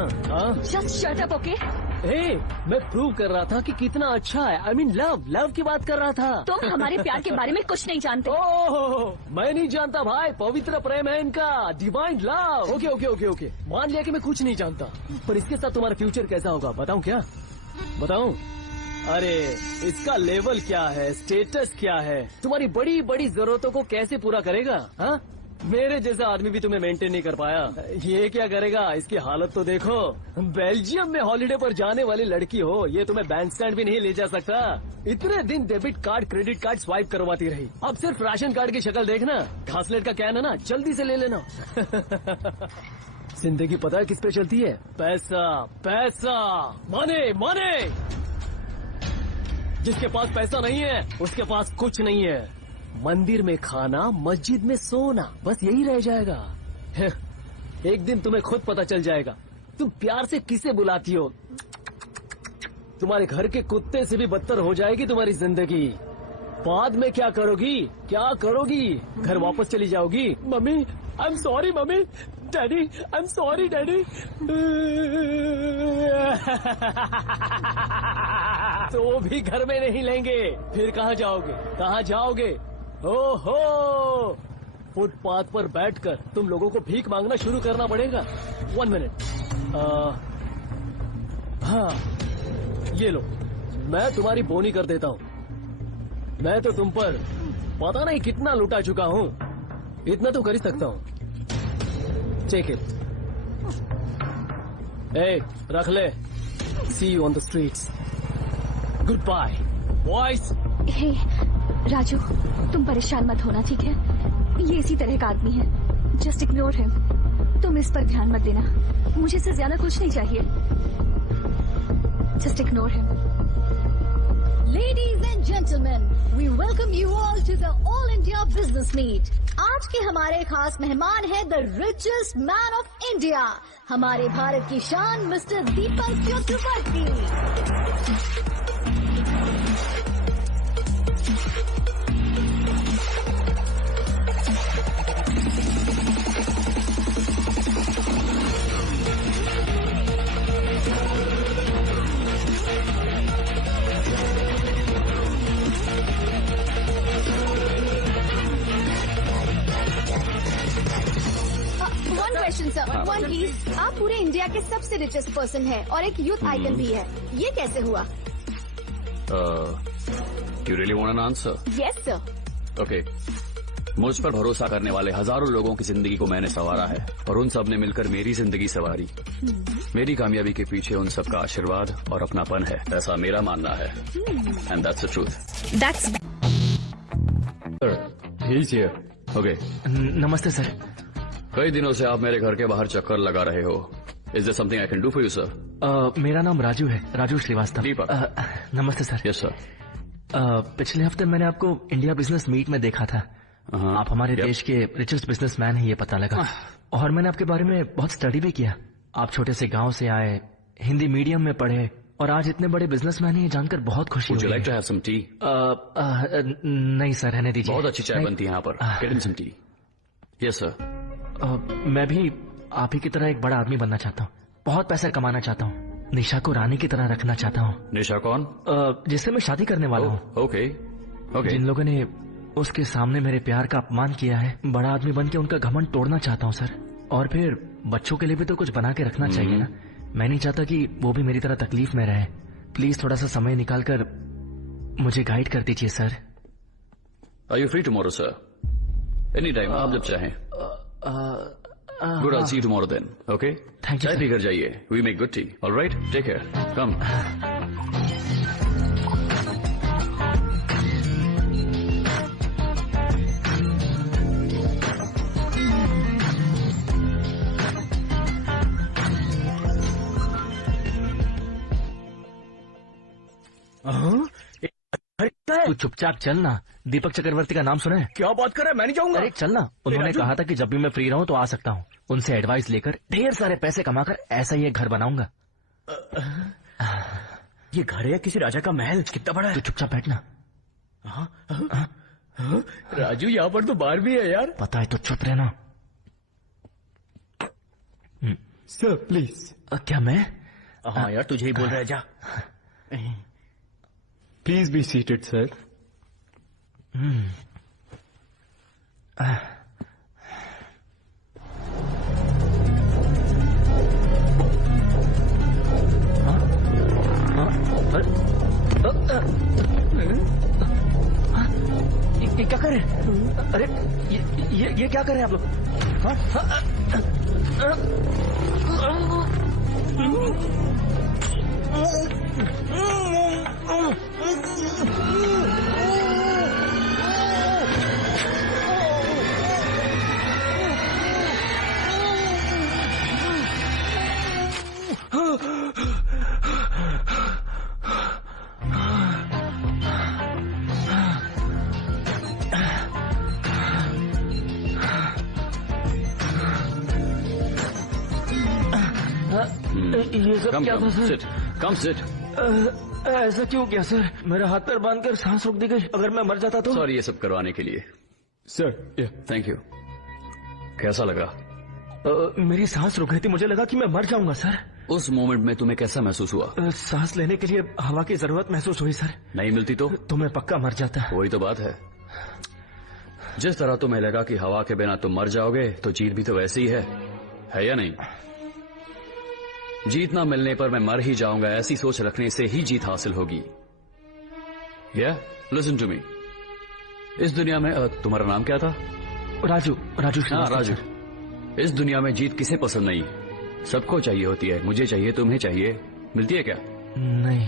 Just shut up, okay? मैं प्रूव कर रहा था कि कितना अच्छा है. I mean लव की बात कर रहा था. तुम हमारे प्यार के बारे में कुछ नहीं जानते. ओह, मैं नहीं जानता भाई. पवित्र प्रेम है इनका, डिवाइन लव. ओके. मान लिया कि मैं कुछ नहीं जानता, पर इसके साथ तुम्हारा फ्यूचर कैसा होगा बताऊं क्या? बताऊं? अरे इसका लेवल क्या है, स्टेटस क्या है, तुम्हारी बड़ी बड़ी जरूरतों को कैसे पूरा करेगा? हाँ, मेरे जैसा आदमी भी तुम्हें मेंटेन नहीं कर पाया। ये क्या करेगा, इसकी हालत तो देखो। बेल्जियम में हॉलिडे पर जाने वाली लड़की हो, ये तुम्हें बैंक स्टैंड भी नहीं ले जा सकता। इतने दिन debit card credit card swipe करवाती रही, अब सिर्फ राशन कार्ड की शक्ल देखना। घासलेट का कैन है ना, जल्दी से ले लेना। जिंदगी पता है किस पे चलती है? पैसा पैसा, मने मने। जिसके पास पैसा नहीं है उसके पास कुछ नहीं है। मंदिर में खाना, मस्जिद में सोना, बस यही रह जाएगा। एक दिन तुम्हें खुद पता चल जाएगा तुम प्यार से किसे बुलाती हो। तुम्हारे घर के कुत्ते से भी बदतर हो जाएगी तुम्हारी जिंदगी। बाद में क्या करोगी, क्या करोगी? घर वापस चली जाओगी। Mummy I am sorry, mummy daddy I am sorry daddy. तो भी घर में नहीं लेंगे, फिर कहाँ जाओगे, कहाँ जाओगे? ओहो, फुटपाथ पर बैठकर तुम लोगों को भीख मांगना शुरू करना पड़ेगा। 1 मिनट। हाँ ये लो, मैं तुम्हारी बोनी कर देता हूँ। मैं तो तुम पर पता नहीं कितना लुटा चुका हूँ, इतना तो कर ही सकता हूँ। Take it. ए, रख ले। See you on the streets. Good bye boys. Hey Raju, तुम परेशान मत होना, ठीक है? ये इसी तरह का आदमी है, जस्ट इग्नोर हिम। तुम इस पर ध्यान मत देना, मुझे इससे ज्यादा कुछ नहीं चाहिए। Just ignore him. Ladies and gentlemen, we welcome you all to the All India Business Meet. आज के हमारे खास मेहमान है the richest man of India, हमारे भारत की शान mister Deepak Chakraborty. Question sir, one please. आप पूरे इंडिया के सबसे रिचेस्ट पर्सन हैं और एक यूथ आइकन भी है, ये कैसे हुआ? You really want an answer? Yes sir. Okay. मुझ पर भरोसा करने वाले हजारों लोगों की जिंदगी को मैंने संवारा है और उन सब ने मिलकर मेरी जिंदगी संवारी। मेरी कामयाबी के पीछे उन सब का आशीर्वाद और अपनापन है, ऐसा मेरा मानना है। And that's the truth. That's he is here. Okay. नमस्ते सर। कई दिनों से आप मेरे घर के बाहर चक्कर लगा रहे हो। Is there something I can do for you sir? मेरा नाम राजू है, राजू श्रीवास्तव। दीपक। नमस्ते सर। Yes sir. पिछले हफ्ते मैंने आपको इंडिया बिजनेस मीट में देखा था। आप हमारे देश के रिचेस्ट बिजनेसमैन हैं, ये पता लगा। और मैंने आपके बारे में बहुत स्टडी भी किया। आप छोटे से गांव से आए, हिंदी मीडियम में पढ़े और आज इतने बड़े बिजनेसमैन हैं, ये जानकर बहुत खुशी हुई। Would you like to have some tea? नहीं सर, रहने दीजिए। बहुत अच्छी चाय बनती है यहाँ पर। Get him some tea. Yes sir. मैं भी आप ही की तरह एक बड़ा आदमी बनना चाहता हूँ, बहुत पैसा कमाना चाहता हूँ, निशा को रानी की तरह रखना चाहता हूँ। निशा कौन? जिससे मैं शादी करने वाला हूँ। ओके। जिन लोगों ने उसके सामने मेरे प्यार का अपमान किया है, बड़ा आदमी बन के उनका घमंड तोड़ना चाहता हूँ सर। और फिर बच्चों के लिए भी तो कुछ बना के रखना चाहिए ना। मैं नहीं चाहता कि वो भी मेरी तरह तकलीफ में रहे। प्लीज थोड़ा सा समय निकाल कर मुझे गाइड कर दीजिए sir. Are you free tomorrow, sir? Anytime, आप जब चाहें। Good, I'll see you tomorrow then. Okay? Thank you. चाय पीकर जाइए। We make good tea. All right? Take care. Come. तू चुपचाप चल ना। दीपक चक्रवर्ती का नाम सुना है? क्या बात कर रहा है, मैं नहीं जाऊंगा। अरे चल ना। उन्होंने कहा था कि जब भी मैं फ्री रहूं तो आ सकता हूं। उनसे एडवाइस लेकर ढेर सारे पैसे कमाकर ऐसा ही एक घर बनाऊंगा। ये घर है किसी राजा का महल? कितना बड़ा है? तू चुपचाप बैठना। राजू यहाँ पर तो बार भी है यार। पता है तो चुप रहना। Sir please. क्या मैं? हाँ यार तुझे ही बोल रहा है, जा। Please be seated sir. क्या कर रहे हैं? अरे ये क्या कर रहे हैं आप लोग? ये सब क्या था सर? Come sit. ऐसा क्यों किया सर? मेरा हाथ पैर बांधकर सांस रोक दी गई। अगर मैं मर जाता तो? सॉरी ये सब करवाने के लिए। Sir thank you. कैसा लगा? मेरी सांस रुक गई थी, मुझे लगा कि मैं मर जाऊंगा सर। उस मोमेंट में तुम्हें कैसा महसूस हुआ? सांस लेने के लिए हवा की जरूरत महसूस हुई सर। नहीं मिलती तो मैं पक्का मर जाता। वही तो बात है। जिस तरह तुम्हें लगा कि हवा के बिना तुम मर जाओगे, तो जीत भी तो वैसी ही है या नहीं? जीत ना मिलने पर मैं मर ही जाऊंगा, ऐसी सोच रखने से ही जीत हासिल होगी। Listen to me. इस दुनिया में तुम्हारा नाम क्या था? राजू। हाँ राजू। इस दुनिया में जीत किसे पसंद नहीं? सबको चाहिए होती है। मुझे चाहिए, तुम्हें चाहिए, मिलती है क्या? नहीं।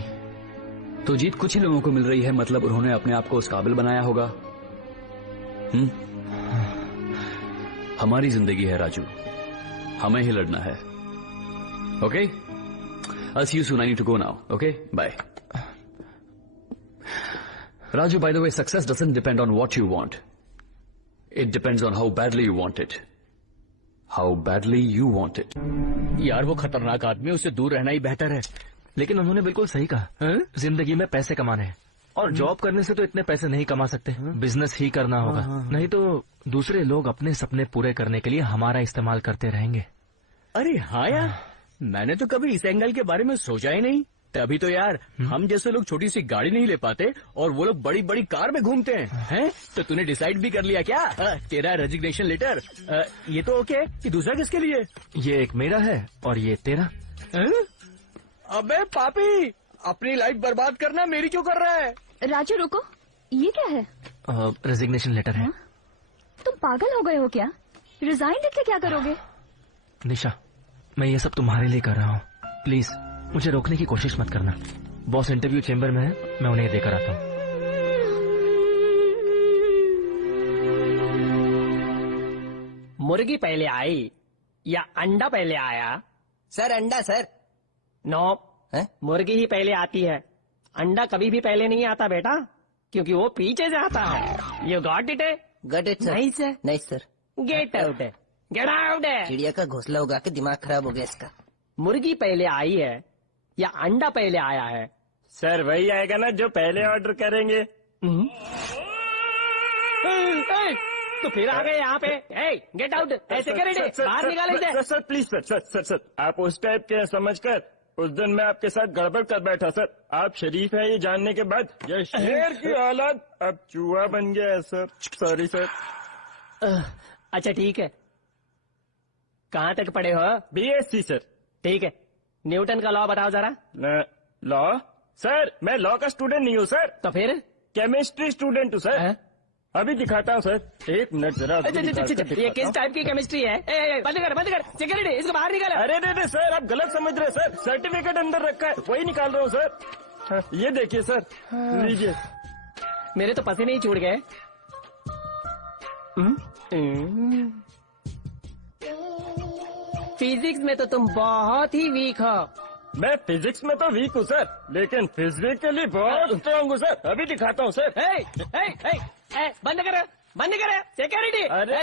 तो जीत कुछ ही लोगों को मिल रही है, मतलब उन्होंने अपने आप को उस काबिल बनाया होगा। हमारी जिंदगी है राजू, हमें ही लड़ना है। Okay? I'll see you soon. I need to go now. Okay? Bye. Raju, by the way, success doesn't depend on what you want. It depends on how badly you want it. How badly you want it. यार वो खतरनाक आदमी, उससे दूर रहना ही बेहतर है। लेकिन उन्होंने बिल्कुल सही कहा। जिंदगी में पैसे कमाने हैं, और जॉब करने से तो इतने पैसे नहीं कमा सकते। बिजनेस ही करना होगा, नहीं तो दूसरे लोग अपने सपने पूरे करने के लिए हमारा इस्तेमाल करते रहेंगे। अरे हाँ यार, मैंने तो कभी इस एंगल के बारे में सोचा ही नहीं। तभी तो यार हम जैसे लोग छोटी सी गाड़ी नहीं ले पाते और वो लोग बड़ी बड़ी कार में घूमते हैं। तो तूने डिसाइड भी कर लिया क्या? तेरा रेजिग्नेशन लेटर ये तो ओके, कि दूसरा किसके लिए? ये एक मेरा है और ये तेरा। अबे पापी, अपनी लाइफ बर्बाद करना मेरी क्यों कर रहा है? राजू रुको, ये क्या है? रेजिग्नेशन लेटर है। तुम पागल हो गए हो क्या? रिजाइन देके क्या करोगे? निशा, मैं ये सब तुम्हारे लिए कर रहा हूँ, प्लीज मुझे रोकने की कोशिश मत करना। बॉस इंटरव्यू चेंबर में है, मैं उन्हें देकर आता हूँ। मुर्गी पहले आई या अंडा पहले आया? सर अंडा सर। नो, मुर्गी ही पहले आती है, अंडा कभी भी पहले नहीं आता बेटा, क्योंकि वो पीछे से आता है। You got it? Got it sir. नहीं सर। नहीं सर। गेट आउट है, गेट आउट है। चिड़िया का घोंसला उगा के दिमाग खराब हो गया इसका। मुर्गी पहले आई है या अंडा पहले आया है? सर वही आएगा ना जो पहले ऑर्डर करेंगे। तो फिर आ गए यहाँ पे। गेट आउट, ऐसे करेंगे, बाहर निकाले थे। सर प्लीज सर, आप उस टाइप के समझकर उस दिन मैं आपके साथ गड़बड़ कर बैठा सर। आप शरीफ है ये जानने के बाद ये शेर की औलाद अब चूहा बन गया है सर। Sorry sir. अच्छा ठीक है, कहाँ तक पढ़े हो? BSc sir. ठीक है, न्यूटन का लॉ बताओ जरा। लॉ? सर मैं लॉ का स्टूडेंट नहीं हूँ सर। तो फिर? केमिस्ट्री स्टूडेंट हूँ सर। अभी दिखाता हूँ सर, एक मिनट जरा। ये किस टाइप की केमिस्ट्री है? बंद कर सिक्योरिटी, इसको बाहर निकाल। अरे सर आप गलत समझ रहे सर, सर्टिफिकेट अंदर रखा है वही निकाल रहा हूँ सर। ये देखिए सर, लीजिए। मेरे तो पसीने ही छूट गए। फिजिक्स में तो तुम बहुत ही वीक हो। मैं फिजिक्स में तो वीक हूँ सर, लेकिन फिजिकली बहुत स्ट्रांग हूँ सर। अभी दिखाता हूँ सर। बंद कर सिक्योरिटी। अरे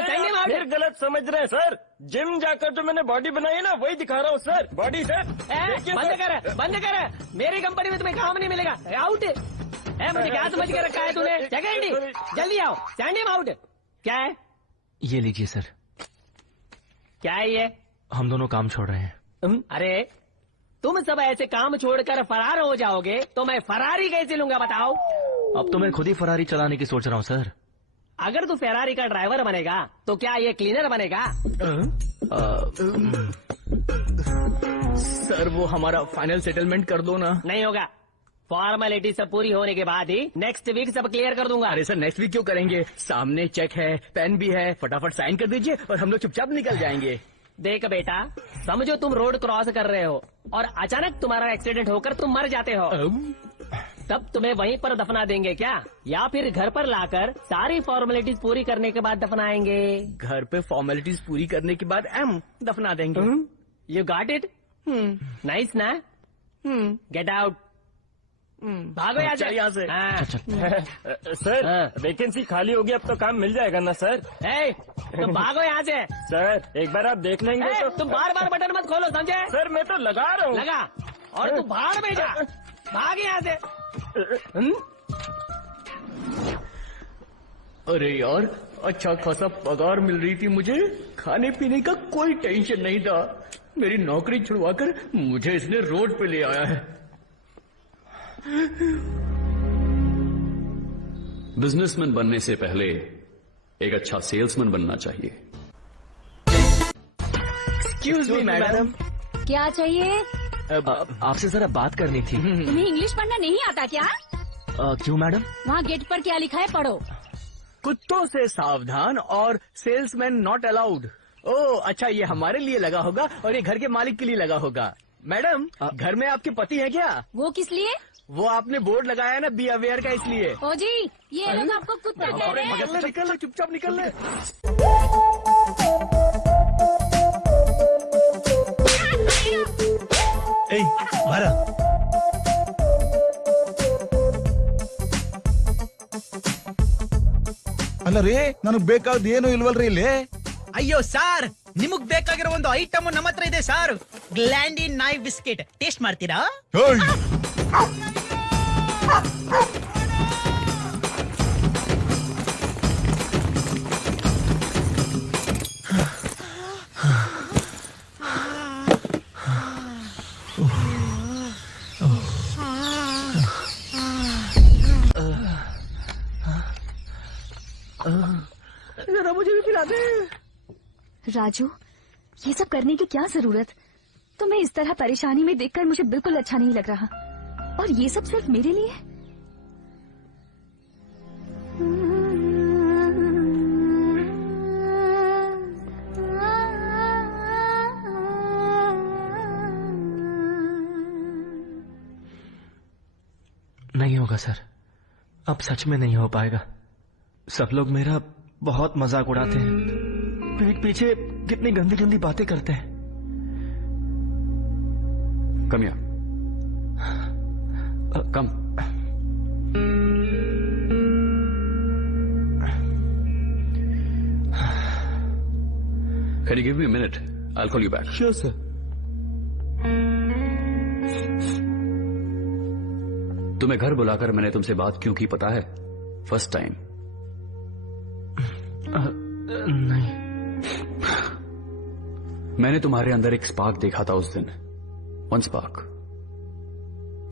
फिर गलत समझ रहे हैं सर, जिम जाकर जो मैंने बॉडी बनाई है ना वही दिखा रहा हूँ सर। Body sir. बंद कर, मेरी कंपनी में तुम्हें काम नहीं मिलेगा। आउट है। मुझे क्या समझ के रखा है तूने? सिक्योरिटी जल्दी आओ, स्टैंड हिम आउट। क्या है? ये लीजिए सर। क्या है ये? हम दोनों काम छोड़ रहे हैं। अरे तुम सब ऐसे काम छोड़कर फरार हो जाओगे तो मैं फरारी कैसे लूंगा बताओ? अब तो मैं खुद ही फरारी चलाने की सोच रहा हूँ सर। अगर तू फेरारी का ड्राइवर बनेगा तो क्या ये क्लीनर बनेगा? सर वो हमारा फाइनल सेटलमेंट कर दो ना। नहीं होगा, फॉर्मेलिटी सब पूरी होने के बाद ही नेक्स्ट वीक सब क्लियर कर दूंगा। अरे सर नेक्स्ट वीक क्यों करेंगे, सामने चेक है, पेन भी है, फटाफट साइन कर दीजिए और हम लोग चुपचाप निकल जाएंगे। देख बेटा, समझो तुम रोड क्रॉस कर रहे हो और अचानक तुम्हारा एक्सीडेंट होकर तुम मर जाते हो, तब तुम्हें वहीं पर दफना देंगे क्या, या फिर घर पर लाकर सारी फॉर्मेलिटीज पूरी करने के बाद दफनाएंगे? घर पे फॉर्मेलिटीज पूरी करने के बाद दफना देंगे। You got it? नाइस ना? गेट आउट, भागो यहाँ से। यहाँ से सर, वैकेंसी खाली होगी, अब तो काम मिल जाएगा ना सर? तुम भागो यहाँ से। सर एक बार आप देख लेंगे तो। तुम बार बार बटन मत खोलो, समझे? सर मैं तो लगा रहा हूँ। लगा, और तू बाहर में जा, भाग यहाँ से। अरे यार, अच्छा खासा पगार मिल रही थी मुझे, खाने पीने का कोई टेंशन नहीं था। मेरी नौकरी छुड़वाकर मुझे इसने रोड पे ले आया है। बिजनेसमैन बनने से पहले एक अच्छा सेल्समैन बनना चाहिए। Excuse me madam. क्या चाहिए? आपसे जरा बात करनी थी। तुम्हें इंग्लिश पढ़ना नहीं आता क्या? क्यों मैडम? वहाँ गेट पर क्या लिखा है, पढ़ो। कुत्तों से सावधान और सेल्समैन नॉट अलाउड। ओह अच्छा, ये हमारे लिए लगा होगा और ये घर के मालिक के लिए लगा होगा। मैडम, घर में आपके पति है क्या? वो किस लिए? वो आपने बोर्ड लगाया है ना, बी अवेयर का, इसलिए। ओ जी, ये लोग आपको कुत्ता कह रहे हैं। निकल ले, चुपचाप निकल ले। ಬಾರ ಅಲ್ಲ ರೀ, ನನಗ್ ಬೇಕಾದ್ ಏನು ಇಲ್ವಲ್ರಿ ಇಲ್ಲಿ? ಅಯ್ಯೋ ಸಾರ್, ನಿಮಗ್ ಬೇಕಾಗಿರೋ ಒಂದು ಐಟಮ್ ನಮ್ಮ ಹತ್ರ ಇದೆ ಸರ್, ಗ್ಲ್ಯಾಂಡಿ ನಾಯ್ ಬಿಸ್ಕೆಟ್. ಟೇಸ್ಟ್ ಮಾಡ್ತೀರಾ? जरा मुझे भी पिला दे। राजू, ये सब करने की क्या जरूरत? तुम्हें इस तरह परेशानी में देखकर मुझे बिल्कुल अच्छा नहीं लग रहा, और ये सब सिर्फ मेरे लिए। नहीं होगा सर, अब सच में नहीं हो पाएगा। सब लोग मेरा बहुत मजाक उड़ाते हैं, पीठ पीछे कितनी गंदी गंदी बातें करते हैं। कम या कम। Can you give me a minute? I'll call you back. Sure, sir. तुम्हें घर बुलाकर मैंने तुमसे बात क्यों की पता है? First time. नहीं। मैंने तुम्हारे अंदर एक स्पार्क देखा था उस दिन। One spark.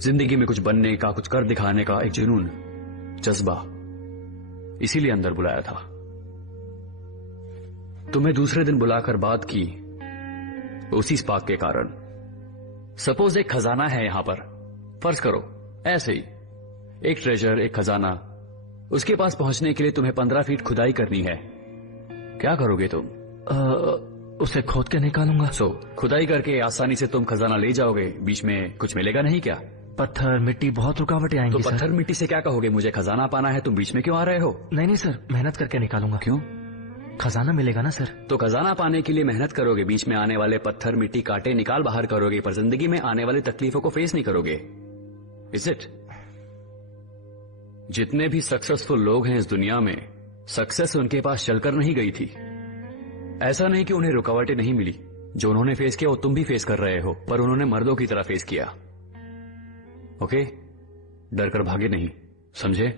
जिंदगी में कुछ बनने का, कुछ कर दिखाने का एक जुनून, जज्बा। इसीलिए अंदर बुलाया था। तुम्हें दूसरे दिन बुलाकर बात की उसी स्पार्क के कारण। सपोज एक खजाना है यहां पर, फर्ज करो ऐसे ही एक ट्रेजर, एक खजाना। उसके पास पहुंचने के लिए तुम्हें 15 फीट खुदाई करनी है। क्या करोगे तुम? उसे खोद के निकालूंगा। खुदाई करके आसानी से तुम खजाना ले जाओगे, बीच में कुछ मिलेगा नहीं क्या? पत्थर मिट्टी बहुत रुकावटें आएंगी। तो पत्थर मिट्टी से क्या कहोगे? मुझे खजाना पाना है, तुम बीच में क्यों आ रहे हो? नहीं सर, मेहनत करके निकालूंगा। क्यों? खजाना मिलेगा ना सर। तो खजाना पाने के लिए मेहनत करोगे, बीच में आने वाले पत्थर मिट्टी कांटे निकाल बाहर करोगे, पर जिंदगी में आने वाली तकलीफों को फेस नहीं करोगे। Is it? जितने भी सक्सेसफुल लोग हैं इस दुनिया में, सक्सेस उनके पास चलकर नहीं गई थी। ऐसा नहीं कि उन्हें रुकावटें नहीं मिली। जो उन्होंने फेस किया वो तुम भी फेस कर रहे हो, पर उन्होंने मर्दों की तरह फेस किया। ओके? डर कर भागे नहीं, समझे?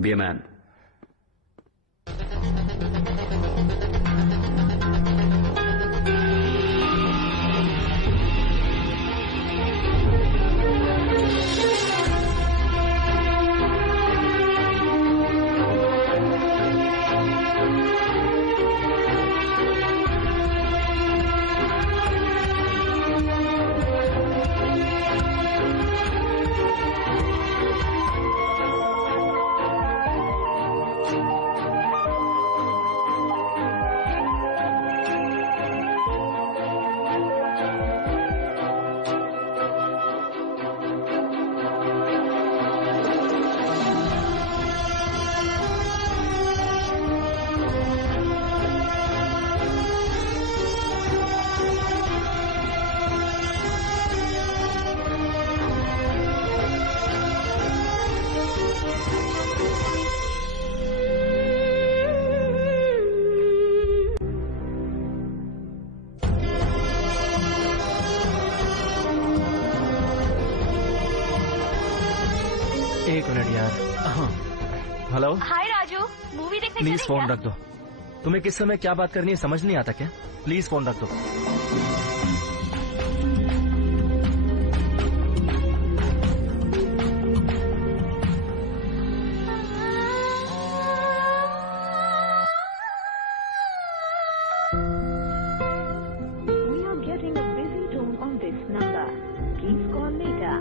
Be a man. मिनट यार। हाँ हेलो। हाय राजू, मूवी देखने प्लीज चलें फोन क्या? रख दो। तुम्हें किस समय क्या बात करनी है समझ नहीं आता क्या? प्लीज फोन रख दो। We are getting a busy tone on this number. Please call later.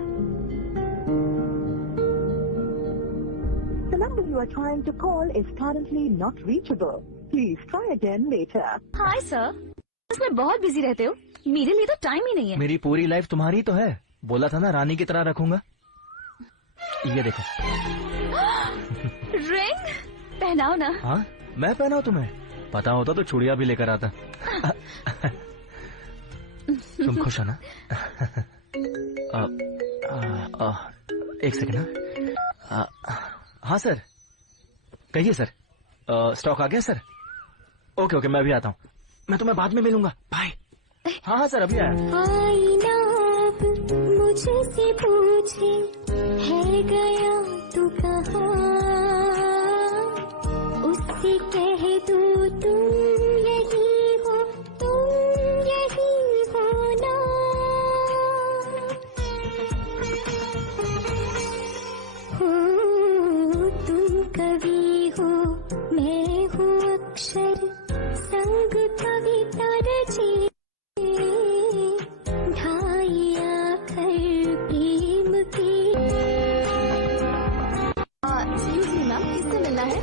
The number you are trying to call is currently not reachable. Please try again later. Hi sir, इसमें बहुत busy रहते हो, मेरे लिए तो time ही नहीं है। मेरी पूरी लाइफ तुम्हारी तो है, बोला था ना रानी की तरह रखूंगा। ये देखो। रिंग पहनाओ ना। हाँ मैं पहनाऊं तुम्हें? पता होता तो चूड़िया भी लेकर आता। तुम खुश हो ना? एक सेकंड ना। हाँ सर, कहिए सर। स्टॉक आ गया सर? ओके ओके मैं अभी आता हूँ, मैं तुम्हें बाद में मिलूंगा। बाय। हाँ हाँ सर अभी आया। आईना अब मुझसे पूछे है गया तू कहाँ, उससे कह दो तुम यही हो ना। हो तुम कवि हो मैं हूँ अक्षर, संग कविता रचे ढाई आखर प्रेम के। एक्सक्यूज मी मैम, किससे मिलना है?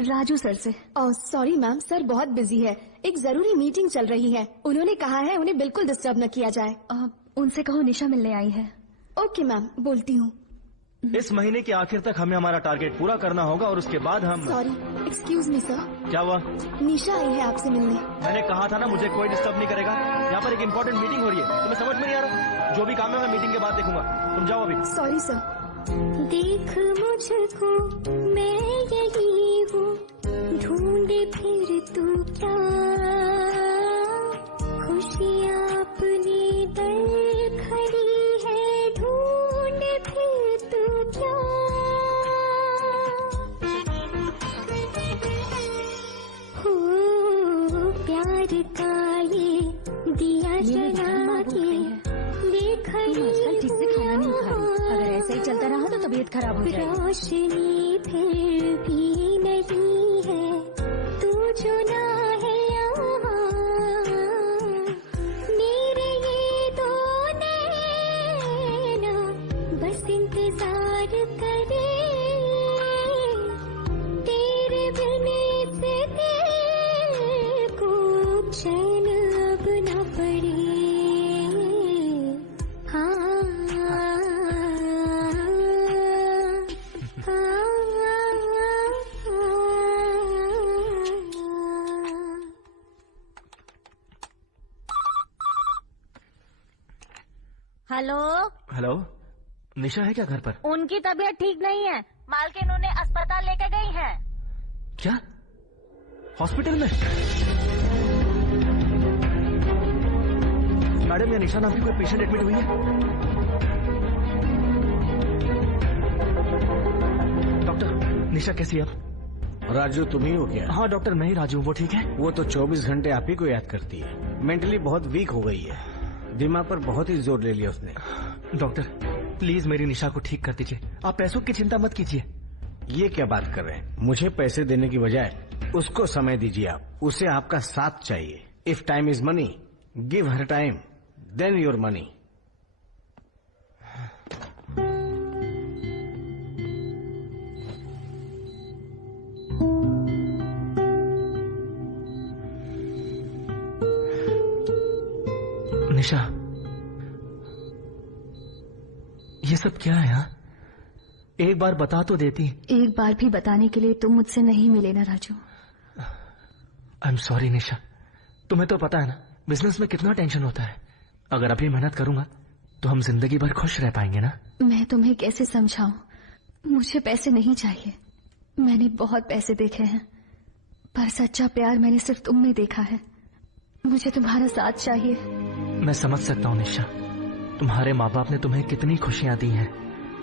राजू सर से। सॉरी मैम, सर बहुत बिजी है, एक जरूरी मीटिंग चल रही है। उन्होंने कहा है उन्हें बिल्कुल डिस्टर्ब न किया जाए। उनसे कहो निशा मिलने आई है। ओके मैम, बोलती हूँ। इस महीने के आखिर तक हमें हमारा टारगेट पूरा करना होगा और उसके बाद हम। Sorry, excuse me sir. क्या हुआ? निशा आई है आपसे मिलने। मैंने कहा था ना मुझे कोई डिस्टर्ब नहीं करेगा। यहाँ पर एक इम्पोर्टेंट मीटिंग हो रही है, तुम्हें समझ में नहीं आ रहा? जो भी काम है मैं मीटिंग के बाद देखूंगा, तुम जाओ अभी। Sorry sir. देख मुझको मैं यही हूँ, ढूंढे फिर तू क्या, खुशियाँ अपनी दर खड़ी है, ढूंढे फिर तू क्या। हो प्यार का ये दिया जला के देखा ठीक से खाना नहीं खा रही, अगर ऐसे ही चलता रहा तो तबीयत खराब हो जाएगी। रोशनी फिर भी नहीं है, तू जो ना है यहाँ, मेरे ये दो नैना बस इंतजार करे, तेरे बिन इस दिल को चैन अब न पड़े। हेलो हेलो, निशा है क्या घर पर? उनकी तबीयत ठीक नहीं है, मालकिन उन्हें अस्पताल लेकर गई है। क्या हॉस्पिटल में? मैडम, या निशा नाम की कोई पेशेंट एडमिट हुई है? डॉक्टर, निशा कैसी है आप? राजू तुम ही हो क्या? हाँ डॉक्टर मैं ही राजू हूँ, वो ठीक है? वो तो 24 घंटे आप ही को याद करती है, मेंटली बहुत वीक हो गई है, दिमाग पर बहुत ही जोर ले लिया उसने। डॉक्टर प्लीज मेरी निशा को ठीक कर दीजिए, आप पैसों की चिंता मत कीजिए। ये क्या बात कर रहे हैं? मुझे पैसे देने की बजाय उसको समय दीजिए आप, उसे आपका साथ चाहिए। If time is money, give her time, then your money. Nisha, ये सब क्या है? हाँ एक बार बता तो देती। एक बार भी बताने के लिए तुम मुझसे नहीं मिले ना राजू। आई एम सॉरी निशा, तुम्हें तो पता है ना बिजनेस में कितना टेंशन होता है। अगर अभी मेहनत करूंगा तो हम जिंदगी भर खुश रह पाएंगे ना। मैं तुम्हें कैसे समझाऊं, मुझे पैसे नहीं चाहिए। मैंने बहुत पैसे देखे हैं, पर सच्चा प्यार मैंने सिर्फ तुम में देखा है। मुझे तुम्हारा साथ चाहिए। मैं समझ सकता हूँ निशा, तुम्हारे माँ बाप ने तुम्हें कितनी खुशियां दी हैं,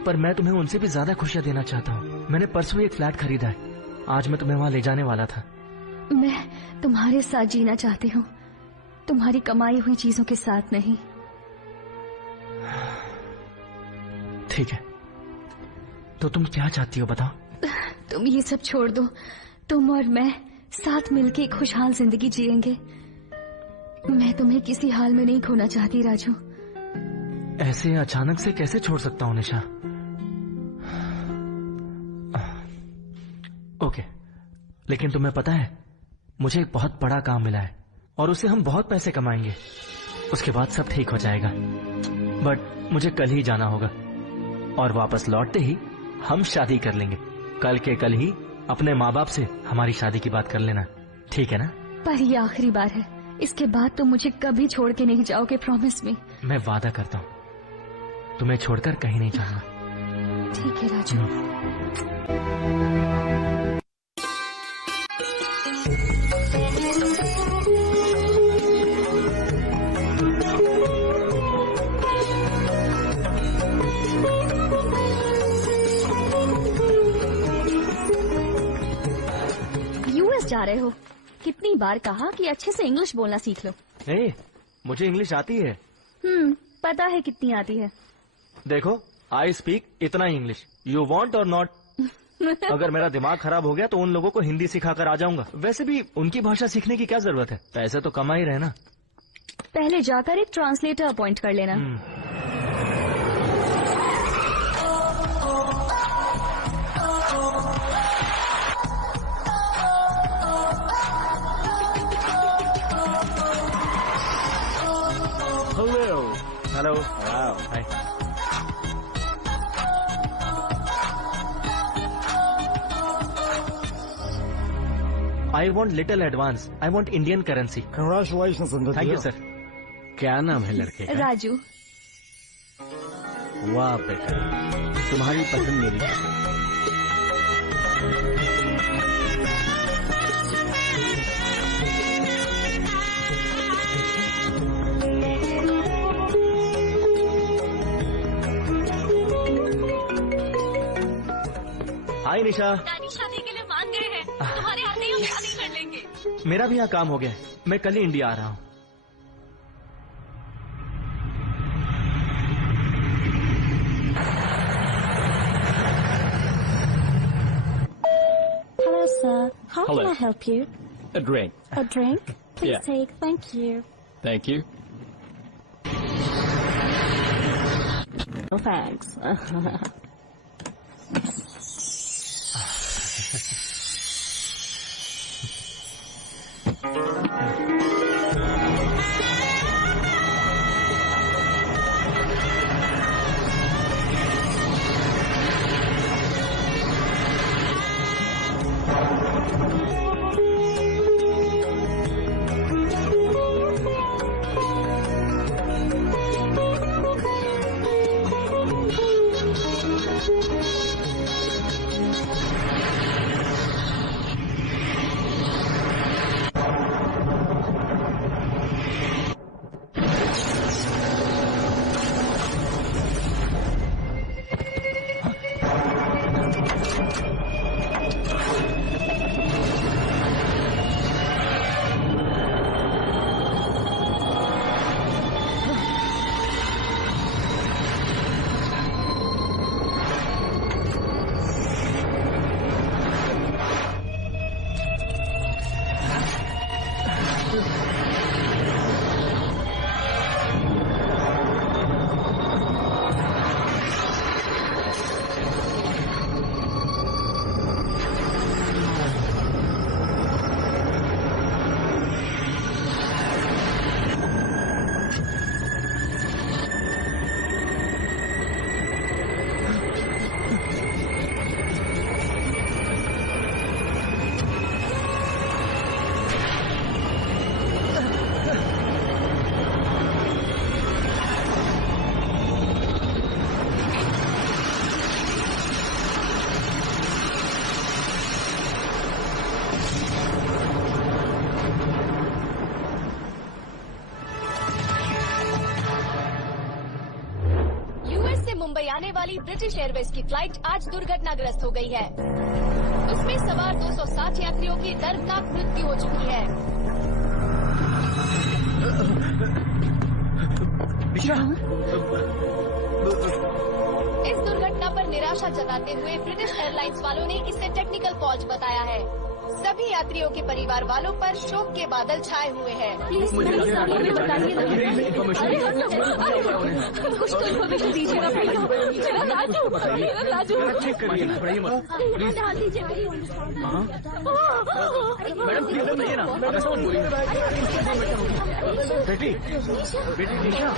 पर मैं तुम्हें उनसे भी ज्यादा खुशियां देना चाहता हूँ। मैंने परसों एक फ्लैट खरीदा है, आज मैं तुम्हें वहां ले जाने वाला था। मैं तुम्हारे साथ जीना चाहती हूँ, तुम्हारी कमाई हुई चीजों के साथ नहीं। ठीक है, तो तुम क्या चाहती हो बताओ? तुम ये सब छोड़ दो, तुम और मैं साथ मिलके एक खुशहाल जिंदगी जिएंगे। मैं तुम्हें किसी हाल में नहीं खोना चाहती राजू। ऐसे अचानक से कैसे छोड़ सकता हूँ निशा? ओके, लेकिन तुम्हें पता है मुझे एक बहुत बड़ा काम मिला है और उससे हम बहुत पैसे कमाएंगे। उसके बाद सब ठीक हो जाएगा, बट मुझे कल ही जाना होगा और वापस लौटते ही हम शादी कर लेंगे। कल के कल ही अपने माँ बाप से हमारी शादी की बात कर लेना, ठीक है ना? पर ये आखिरी बार है, इसके बाद तुम मुझे कभी छोड़ के नहीं जाओगे, प्रॉमिस मी। मैं वादा करता हूँ तुम्हें छोड़कर कहीं नहीं जाऊंगा। ठीक है राजू। यूएस जा रहे हो? कितनी बार कहा कि अच्छे से इंग्लिश बोलना सीख लो। मुझे इंग्लिश आती है। पता है कितनी आती है। देखो, आई स्पीक इतना इंग्लिश, यू वॉन्ट और नॉट। अगर मेरा दिमाग खराब हो गया तो उन लोगों को हिंदी सिखाकर आ जाऊंगा। वैसे भी उनकी भाषा सीखने की क्या जरूरत है, पैसे तो कमा ही रहे ना। पहले जाकर एक ट्रांसलेटर अपॉइंट कर लेना। Hello. Hi. I want little advance. I want Indian currency. Congratulations on the Thank you, deal. sir. क्या नाम है लड़के का? राजू। वाह बेटा, तुम्हारी पसंद मेरी पसंद। हाय निशा। दादी शादी के लिए मान गए हैं, तुम्हारे आते ही हम शादी कर लेंगे। मेरा भी यहाँ काम हो गया है, मैं कल ही इंडिया आ रहा हूँ। Hello, sir. How Hello. can I help you? A drink. A drink? Please Yeah. take. Thank you. Thank you. No thanks. जाने वाली ब्रिटिश एयरवेज की फ्लाइट आज दुर्घटनाग्रस्त हो गई है। उसमें सवार 260 यात्रियों की दर्दनाक मृत्यु हो चुकी है। इस दुर्घटना पर निराशा जताते हुए ब्रिटिश एयरलाइंस वालों ने इसे टेक्निकल फॉल्ट बताया है। सभी यात्रियों के परिवार वालों पर शोक के बादल छाए हुए हैं। प्लीज कुछ तो इन्फॉर्मेशन दीजिएगा राजू। मैडम प्लीज बताइए ना, ऐसा मत बोलिए। बेटी निशा,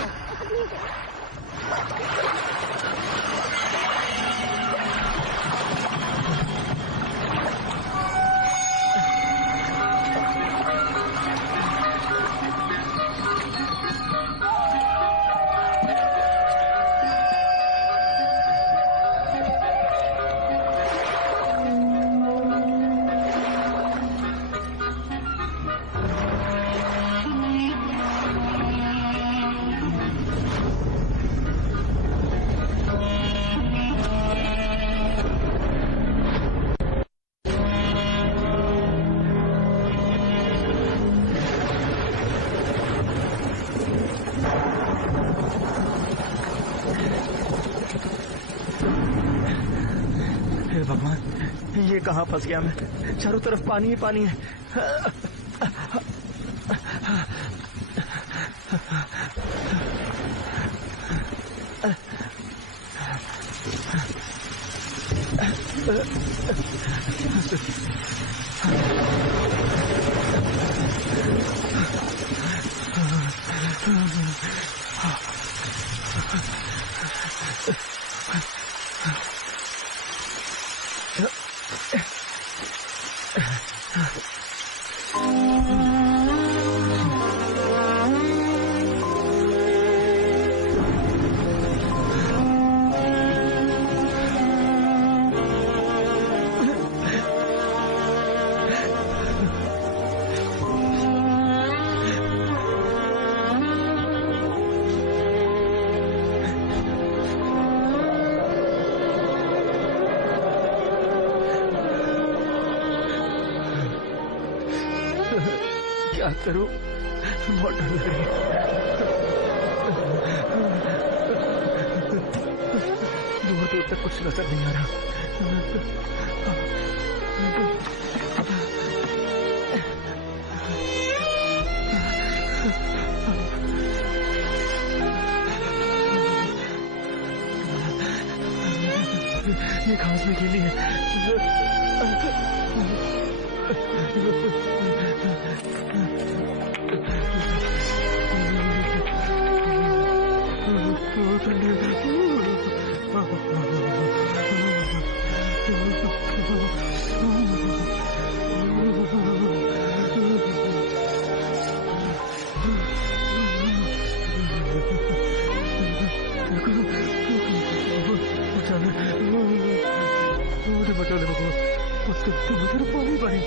भगवान ये कहाँ फंस गया मैं? चारों तरफ पानी ही पानी है। क्या करूं? बहुत डर लग रही है। दूर दूर तक कुछ नजर नहीं आ रहा। ये घास में गीली है। पानी पानी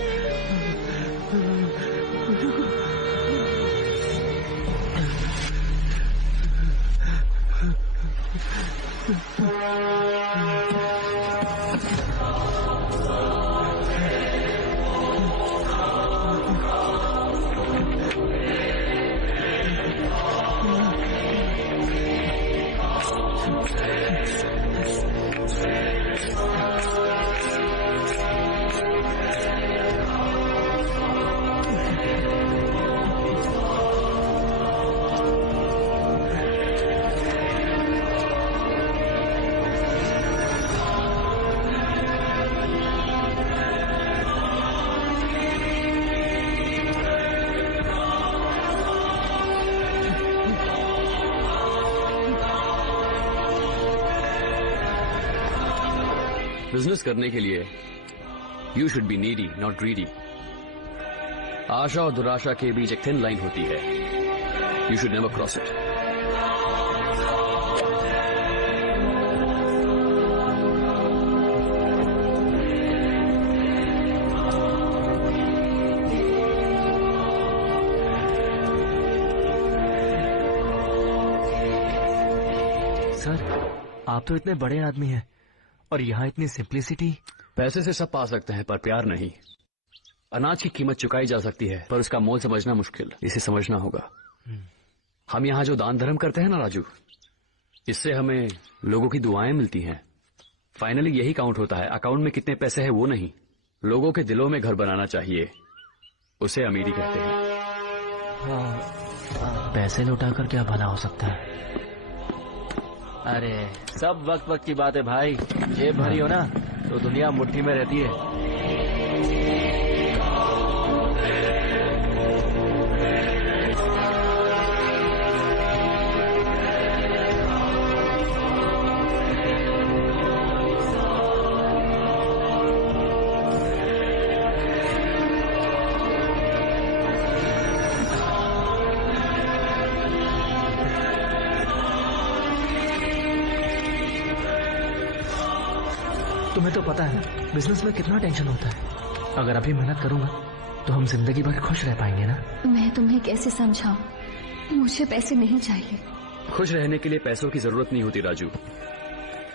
बिजनेस करने के लिए you should be needy not greedy. आशा और दुराशा के बीच एक थिन लाइन होती है, you should never cross it. Sir आप तो इतने बड़े आदमी हैं और यहाँ इतनी सिंप्लिसिटी। पैसे से सब पा सकते हैं पर प्यार नहीं। अनाज की कीमत चुकाई जा सकती है पर उसका मोल समझना मुश्किल। इसे समझना होगा। हम यहाँ जो दान धर्म करते हैं ना राजू, इससे हमें लोगों की दुआएं मिलती हैं। फाइनली यही काउंट होता है। अकाउंट में कितने पैसे हैं वो नहीं। लोगों के दिलों में घर बनाना चाहिए, उसे अमीरी कहते हैं। पैसे लौटाकर क्या भला हो सकता है? अरे सब वक्त वक्त की बात है भाई। जेब भरी हो ना तो दुनिया मुट्ठी में रहती है। तुम्हें तो पता है ना बिजनेस में कितना टेंशन होता है। अगर अभी मेहनत करूंगा तो हम जिंदगी भर खुश रह पाएंगे ना। मैं तुम्हें कैसे समझाऊं? मुझे पैसे नहीं चाहिए। खुश रहने के लिए पैसों की जरूरत नहीं होती राजू।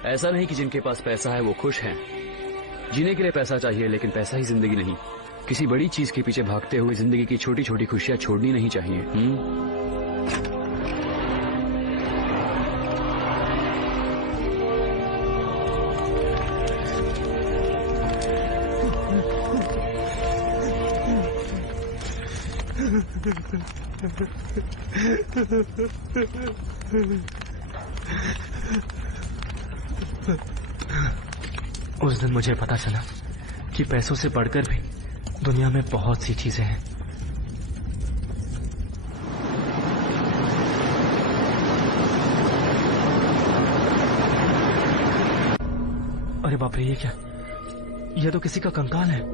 ऐसा नहीं कि जिनके पास पैसा है वो खुश हैं। जीने के लिए पैसा चाहिए लेकिन पैसा ही जिंदगी नहीं। किसी बड़ी चीज के पीछे भागते हुए जिंदगी की छोटी छोटी खुशियां छोड़नी नहीं चाहिए। उस दिन मुझे पता चला कि पैसों से बढ़कर भी दुनिया में बहुत सी चीजें हैं। अरे बाप रे, ये क्या? ये तो किसी का कंकाल है।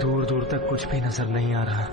दूर दूर तक कुछ भी नजर नहीं आ रहा।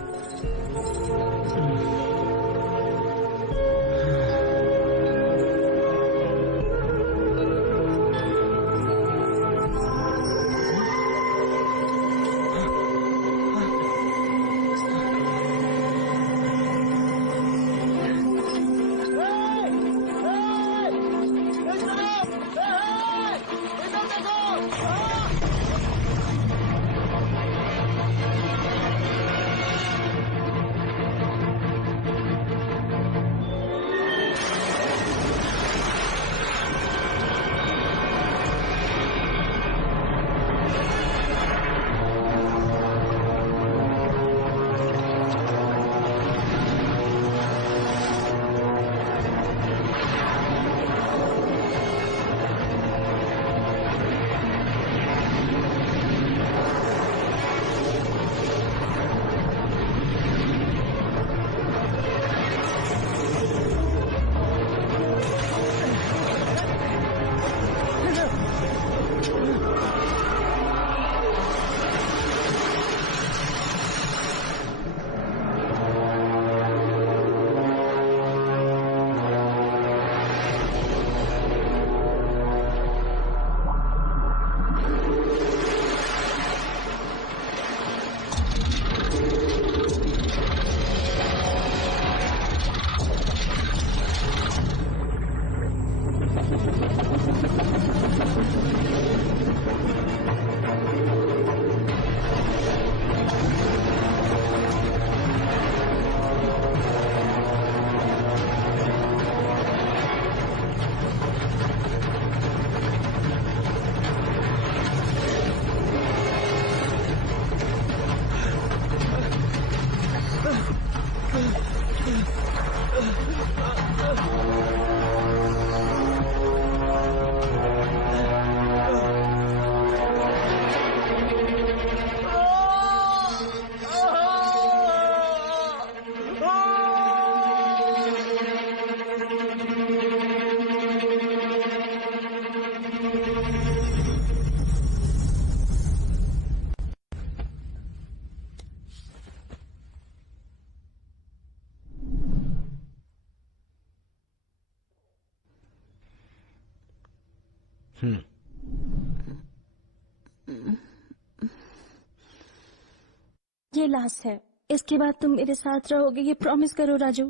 ये लास्ट है। इसके बाद तुम मेरे साथ रहोगे, ये प्रॉमिस करो राजू।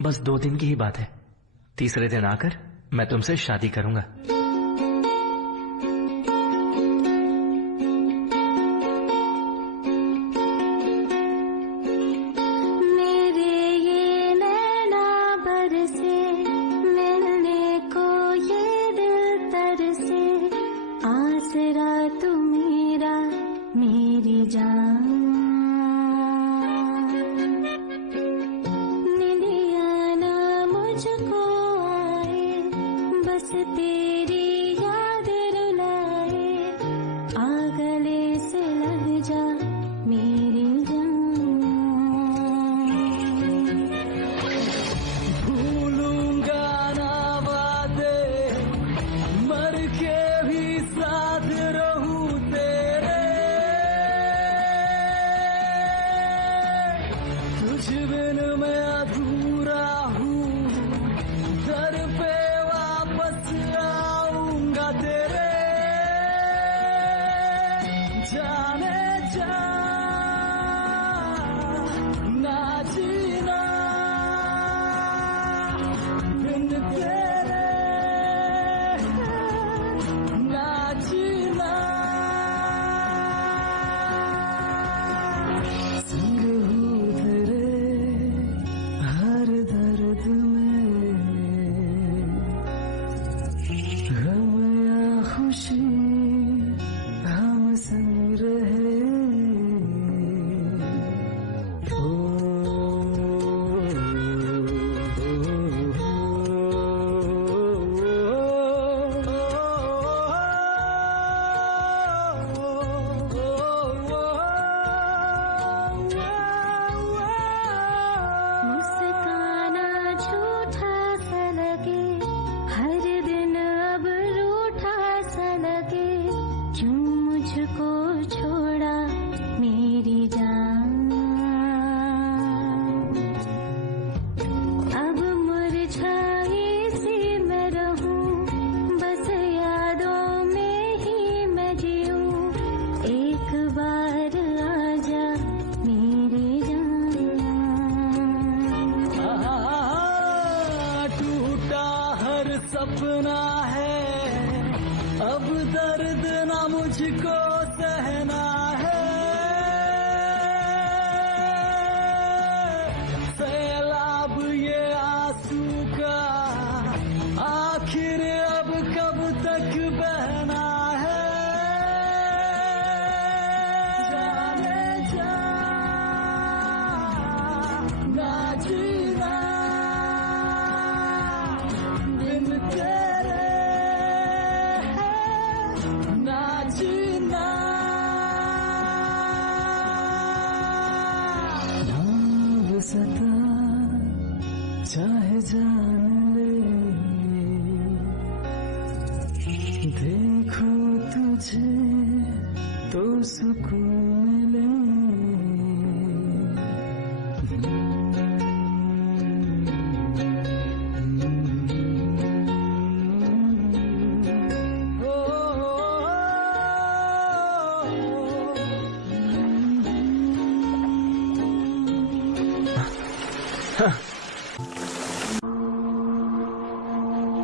बस 2 दिन की ही बात है, तीसरे दिन आकर मैं तुमसे शादी करूंगा।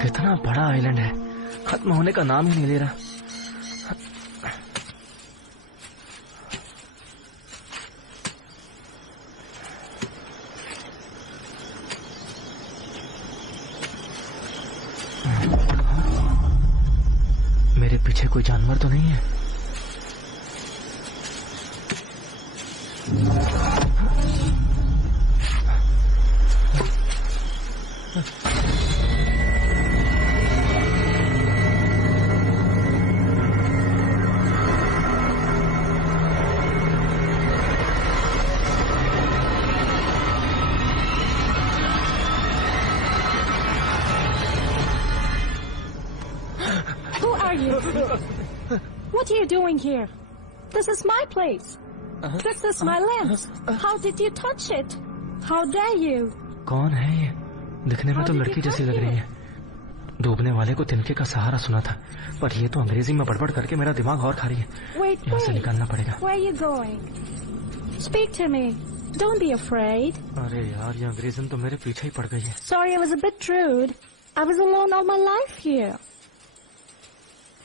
कितना बड़ा आइलैंड है, खत्म होने का नाम ही नहीं ले रहा। मेरे पीछे कोई जानवर तो नहीं है? What are you doing here? This is my place. This is my land. How did you touch it? How dare you? कौन है ये? दिखने में तो लड़की जैसी लग रही है। डूबने वाले को तिनके का सहारा सुना था, पर ये तो अंग्रेजी में बड़बड़ करके मेरा दिमाग और खा रही है। Wait, यहाँ से wait. निकालना पड़ेगा। Where are you going? Speak to me. Don't be afraid. अरे यार, ये अंग्रेजन तो मेरे पीछे ही पड़ गई है। Sorry, I was a bit rude. I was alone all my life here.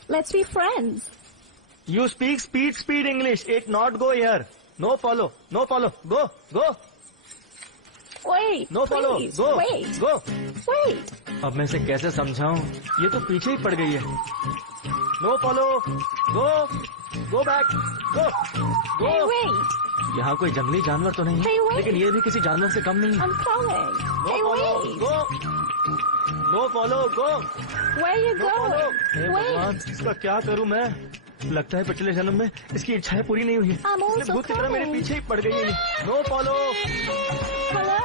Let's be friends. You speak speed English. It not go here. No follow. No follow. Go. Go. Wait, No follow. please, Go. wait. Go. Wait. अब मैं इसे कैसे समझाऊं? ये तो पीछे ही पड़ गई है। No follow. Go. Go back. Go. Go. Hey, wait. यहाँ कोई जंगली जानवर तो नहीं है, Hey, wait. लेकिन ये भी किसी जानवर से कम नहीं है। I'm coming. No Hey, follow. wait. Go. No follow. Go. Where are you No follow. going? Hey Wait. भगवान, इसका क्या करूं मैं? लगता है पिछले जन्म में इसकी इच्छाएं पूरी नहीं हुई। I'm also इसलिए भूत की तरह मेरे coming. पीछे ही पड़ गई है ये। No follow. Hello.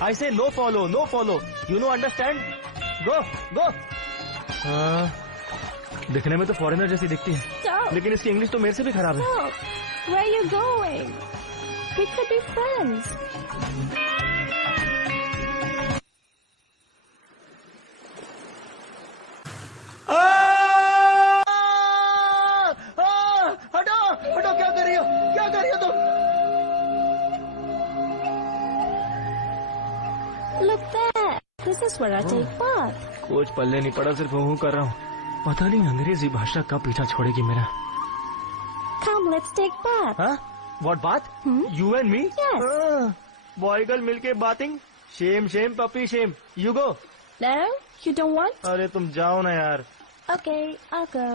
I say no follow, no follow. You know, understand? Go, go. दिखने में तो फॉरेनर जैसी दिखती है, Stop. लेकिन इसकी इंग्लिश तो मेरे से भी खराब है। Stop. Where are you going? We could be friends. हटो, हटो, क्या कर रही हो? क्या कर रही हो तुम? Look there. This is where I take bath. कुछ पल्ले नहीं पड़ा, सिर्फ हूँ कर रहा हूँ। पता नहीं अंग्रेजी भाषा कब पीछा छोड़ेगी मेरा। Come, let's take bath. हाँ? What बात? You and me? Yes. Boy girl मिलके बातिंग? Shame shame puppy shame. You go. No, you don't want? अरे तुम जाओ ना यार। Okay, I'll go.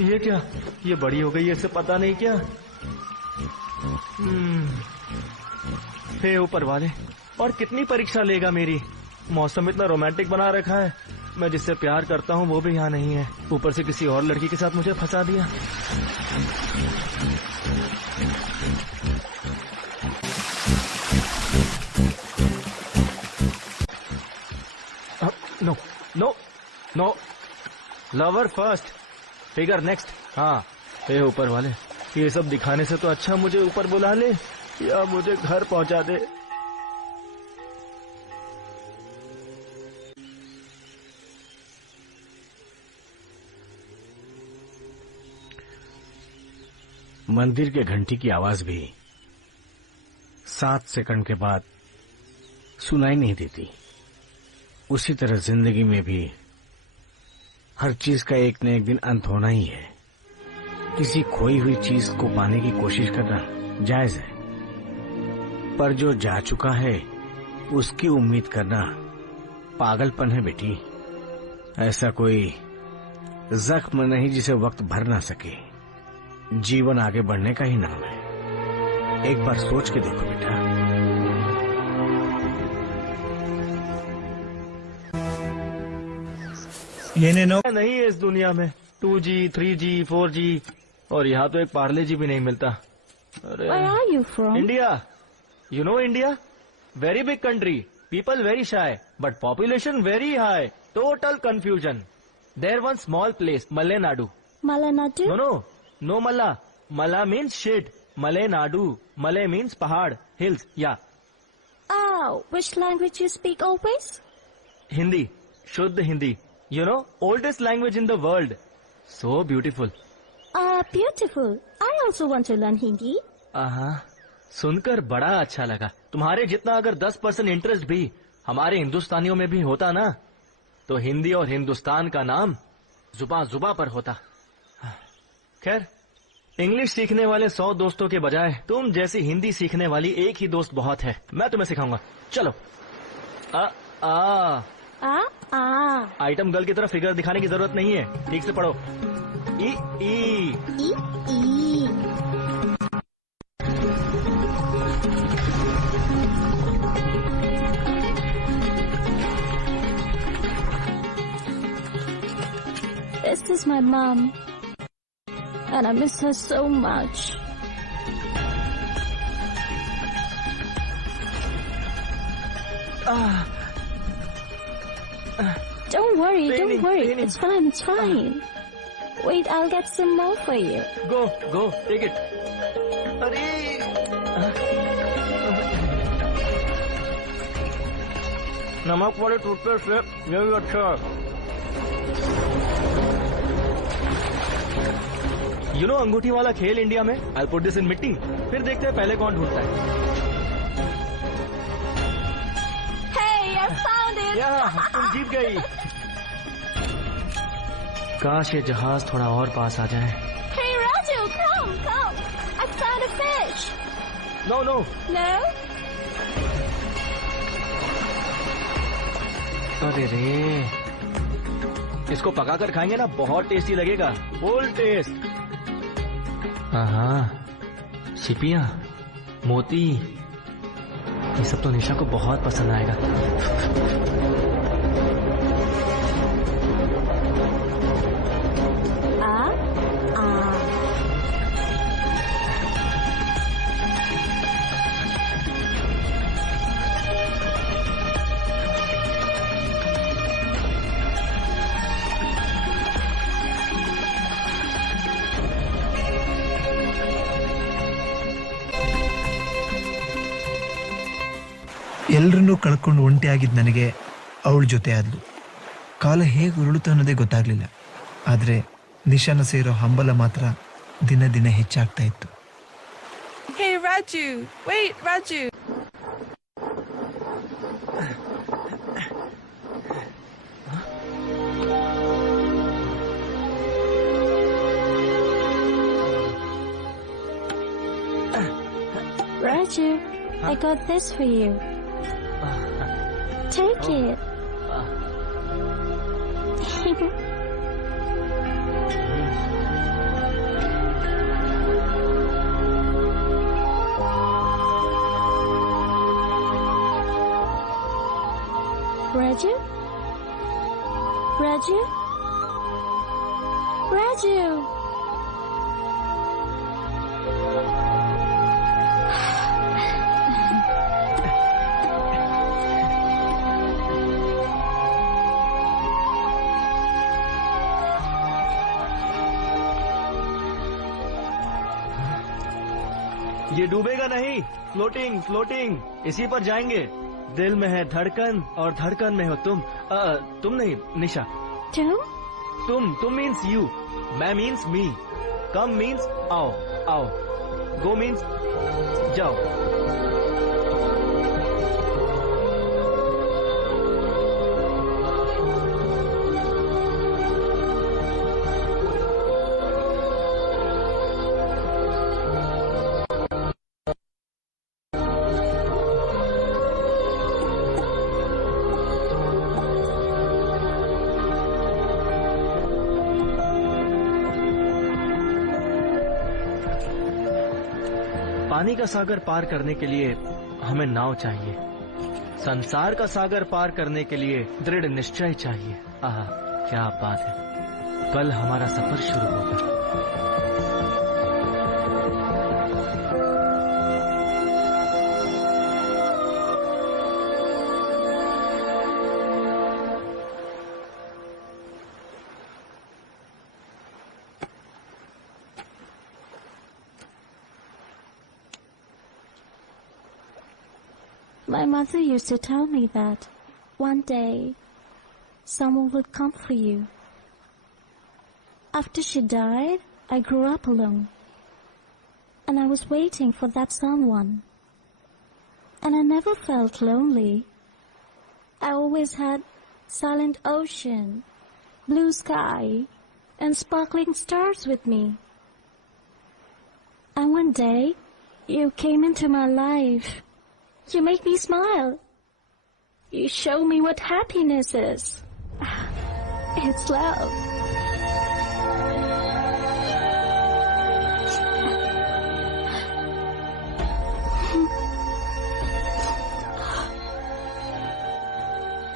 ये क्या? ये बड़ी हो गई है, इसे पता नहीं क्या? हे ऊपर वाले, और कितनी परीक्षा लेगा मेरी? मौसम इतना रोमांटिक बना रखा है, मैं जिससे प्यार करता हूँ वो भी यहाँ नहीं है, ऊपर से किसी और लड़की के साथ मुझे फंसा दिया। No no no, lover first, figure next. हाँ, हे ऊपर वाले, ये सब दिखाने से तो अच्छा मुझे ऊपर बुला ले या मुझे घर पहुंचा दे। मंदिर के घंटी की आवाज भी 7 सेकंड के बाद सुनाई नहीं देती। उसी तरह जिंदगी में भी हर चीज का एक न एक दिन अंत होना ही है। किसी खोई हुई चीज को पाने की कोशिश करना जायज है, पर जो जा चुका है उसकी उम्मीद करना पागलपन है बेटी। ऐसा कोई जख्म नहीं जिसे वक्त भर ना सके। जीवन आगे बढ़ने का ही नाम है। एक बार सोच के देखो बेटा। ये नहीं है इस दुनिया में 2G, 3G, 4G, और यहाँ तो एक पार्ले जी भी नहीं मिलता। अरे Where are you from? India. You know India, very big country, people very shy, but population very high, total confusion. There one small place, Malenadu. Malenadu? No, no मल्ला। मल्ला मीन्स शेड, मलेनाडु, मले मीन्स पहाड़, हिल्स, या। Oh, which language you speak always? Hindi, शुद्ध Hindi. You know, oldest language in the world. So beautiful. Beautiful. I also want to learn Hindi. सुनकर बड़ा अच्छा लगा। तुम्हारे जितना अगर 10% इंटरेस्ट भी हमारे हिंदुस्तानियों में भी होता ना, तो हिंदी और हिंदुस्तान का नाम जुबा जुबा पर होता। खैर, इंग्लिश सीखने वाले 100 दोस्तों के बजाय तुम जैसी हिंदी सीखने वाली एक ही दोस्त बहुत है। मैं तुम्हें सिखाऊंगा, चलो। आइटम गर्ल की तरफ फिगर दिखाने की जरूरत नहीं है, ठीक से पढ़ो। ई ई ई ई। This is my mom, and I miss her so much. Don't worry, don't worry. It's fine, it's fine. Wait, I'll get some more for you. Go, take it. अरे नमक वाले टूथपेस्ट से ये भी अच्छा है। यू नो अंगूठी वाला खेल इंडिया में, आई पुट दिस इन मिट्टी, फिर देखते हैं पहले कौन ढूंढता है। Hey, I found it! तुम जीत गई। काश ये जहाज थोड़ा और पास आ जाए। Hey, Raju, come! I found a fish! No. No? अरे रे, इसको पकाकर खाएंगे ना, बहुत टेस्टी लगेगा, फुल टेस्ट। हाँ, छिपियाँ, मोती, ये सब तो निशा को बहुत पसंद आएगा। ಎಲ್ಲರನ್ನೂ ಕಳ್ಕೊಂಡು ಒಂಟಿಯಾಗಿದ್ದ ನನಗೆ ಅವಳ ಜೊತೆ ಆದ್ಲು. ಕಾಲ ಹೇಗೆ ಉರುಳುತ್ತೋ ಅನ್ನೋದೇ ಗೊತ್ತಾಗ್ಲಿಲ್ಲ. ಆದ್ರೆ ನಿಶಾನ ಸೇರೋ ಹಂಬಲ ಮಾತ್ರ ದಿನ ದಿನ ಹೆಚ್ಚಾಗ್ತಾ ಇತ್ತು. Hey, Raju! Wait, Raju! Raju, I got this for you. Take it. Raju? Raju? Raju! ये डूबेगा नहीं, फ्लोटिंग फ्लोटिंग, इसी पर जाएंगे। दिल में है धड़कन और धड़कन में हो तुम। तुम नहीं निशा, तुम मीन्स यू, मैं मीन्स मी, कम मीन्स आओ आओ, गो मीन्स जाओ। पानी का सागर पार करने के लिए हमें नाव चाहिए, संसार का सागर पार करने के लिए दृढ़ निश्चय चाहिए। आहा, क्या बात है, कल हमारा सफर शुरू होगा। My mother used to tell me that one day someone would come for you. After she died, I grew up alone. And I was waiting for that someone. And I never felt lonely. I always had silent ocean, blue sky, and sparkling stars with me. And one day, you came into my life. You make me smile. You show me what happiness is. It's love.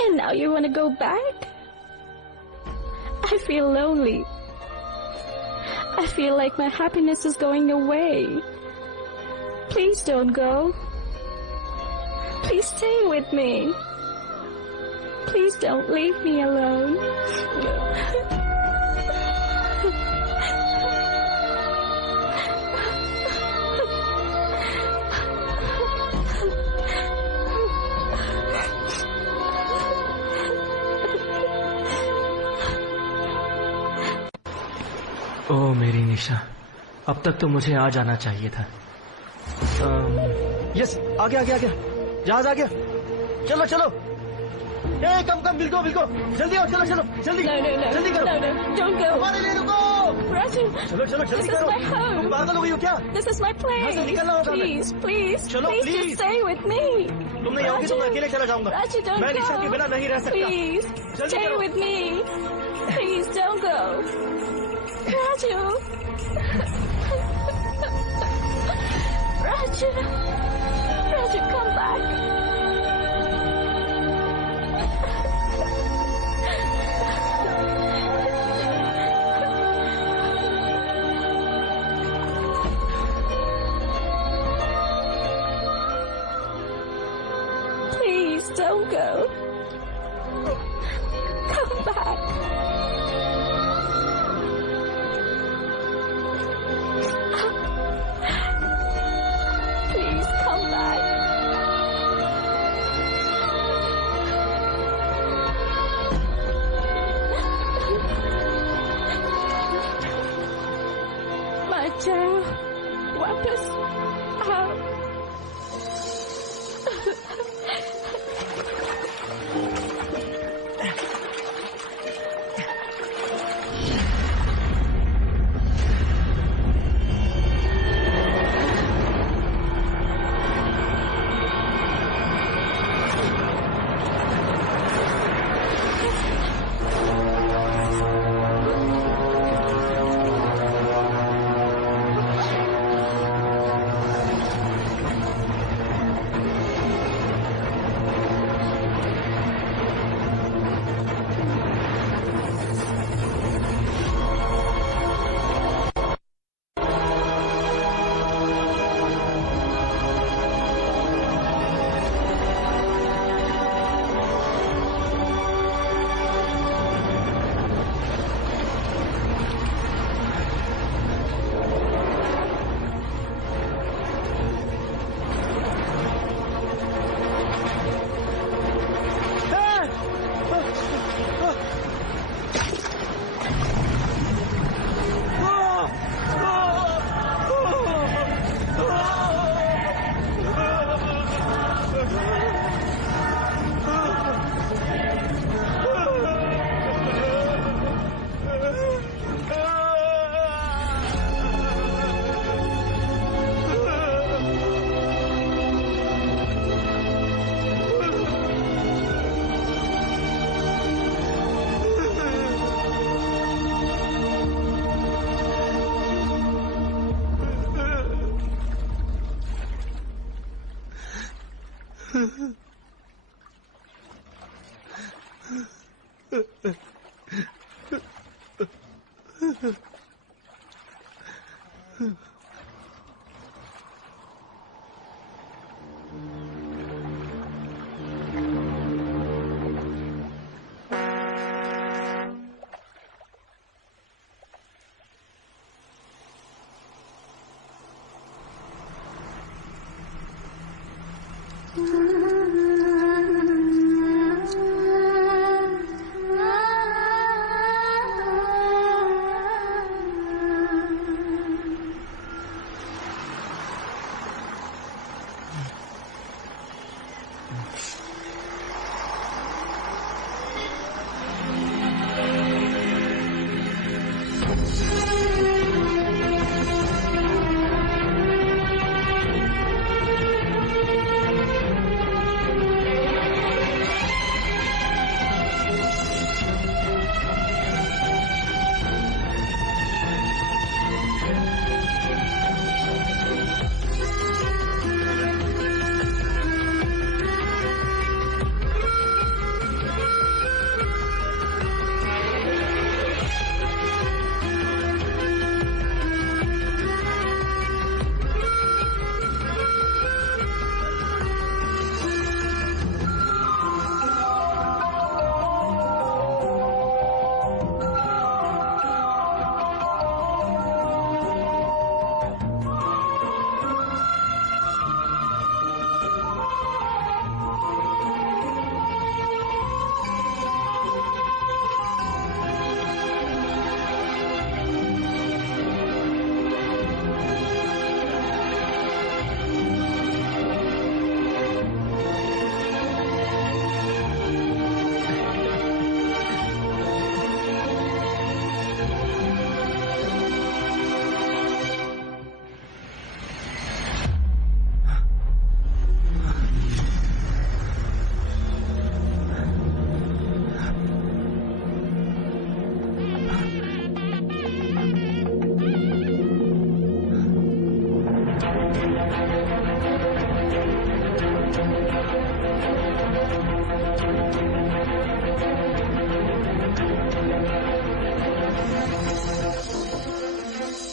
And now you want to go back? I feel lonely. I feel like my happiness is going away. Please don't go. Please stay with me. Please don't leave me alone. ओ मेरी निशा, अब तक तो मुझे आ जाना चाहिए था। Yes, आ गया, जहाज आ गया। चलो चलो, ए कम बिल्को, जल्दी आओ, चलो जल्दी जल्दी करो। हमारे लिए रुको। चलो जल्दी करो। तुम पागल हो गई हो क्या? This is my plane. यहाँ से निकलना होगा। Please, चलो just stay with me. तुम नहीं आओगी तो मैं अकेले चला जाऊंगा। Raju, don't मैं निशा go. के बिना नहीं रह सकता। Please, जल्दी stay करो। with me. Please don't go. Raju. Raju, come back. Please don't go. Come back. Please come back. बचाओ, वापस आओ।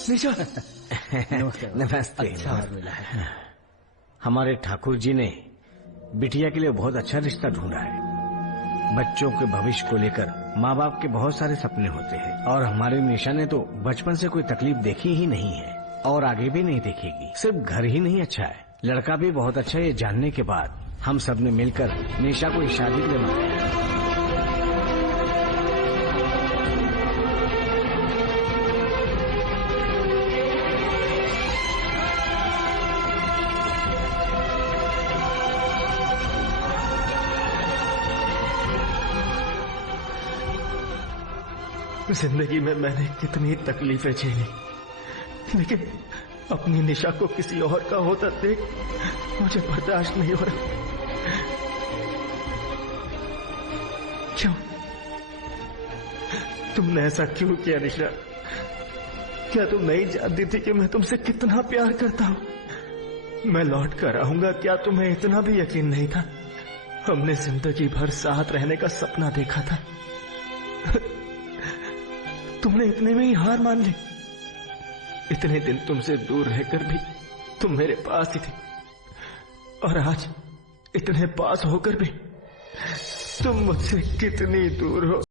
निशा नमस्ते। अच्छा हार मिला है। हमारे ठाकुर जी ने बिटिया के लिए बहुत अच्छा रिश्ता ढूंढा है। बच्चों के भविष्य को लेकर माँ बाप के बहुत सारे सपने होते हैं और हमारी निशा ने तो बचपन से कोई तकलीफ देखी ही नहीं है और आगे भी नहीं देखेगी। सिर्फ घर ही नहीं अच्छा है, लड़का भी बहुत अच्छा है। ये जानने के बाद हम सब ने मिलकर निशा को इस शादी के लिए मनाया। जिंदगी में मैंने कितनी तकलीफें झेली, लेकिन अपनी निशा को किसी और का होता देख मुझे बर्दाश्त नहीं हो रहा। क्यों? तुमने ऐसा क्यों किया निशा? क्या तुम नहीं जानती थी कि मैं तुमसे कितना प्यार करता हूं? मैं लौट कर आऊंगा, क्या तुम्हें इतना भी यकीन नहीं था? हमने जिंदगी भर साथ रहने का सपना देखा था। तुमने इतने में ही हार मान ली। इतने दिन तुमसे दूर रहकर भी तुम मेरे पास ही थी, और आज इतने पास होकर भी तुम मुझसे कितनी दूर हो।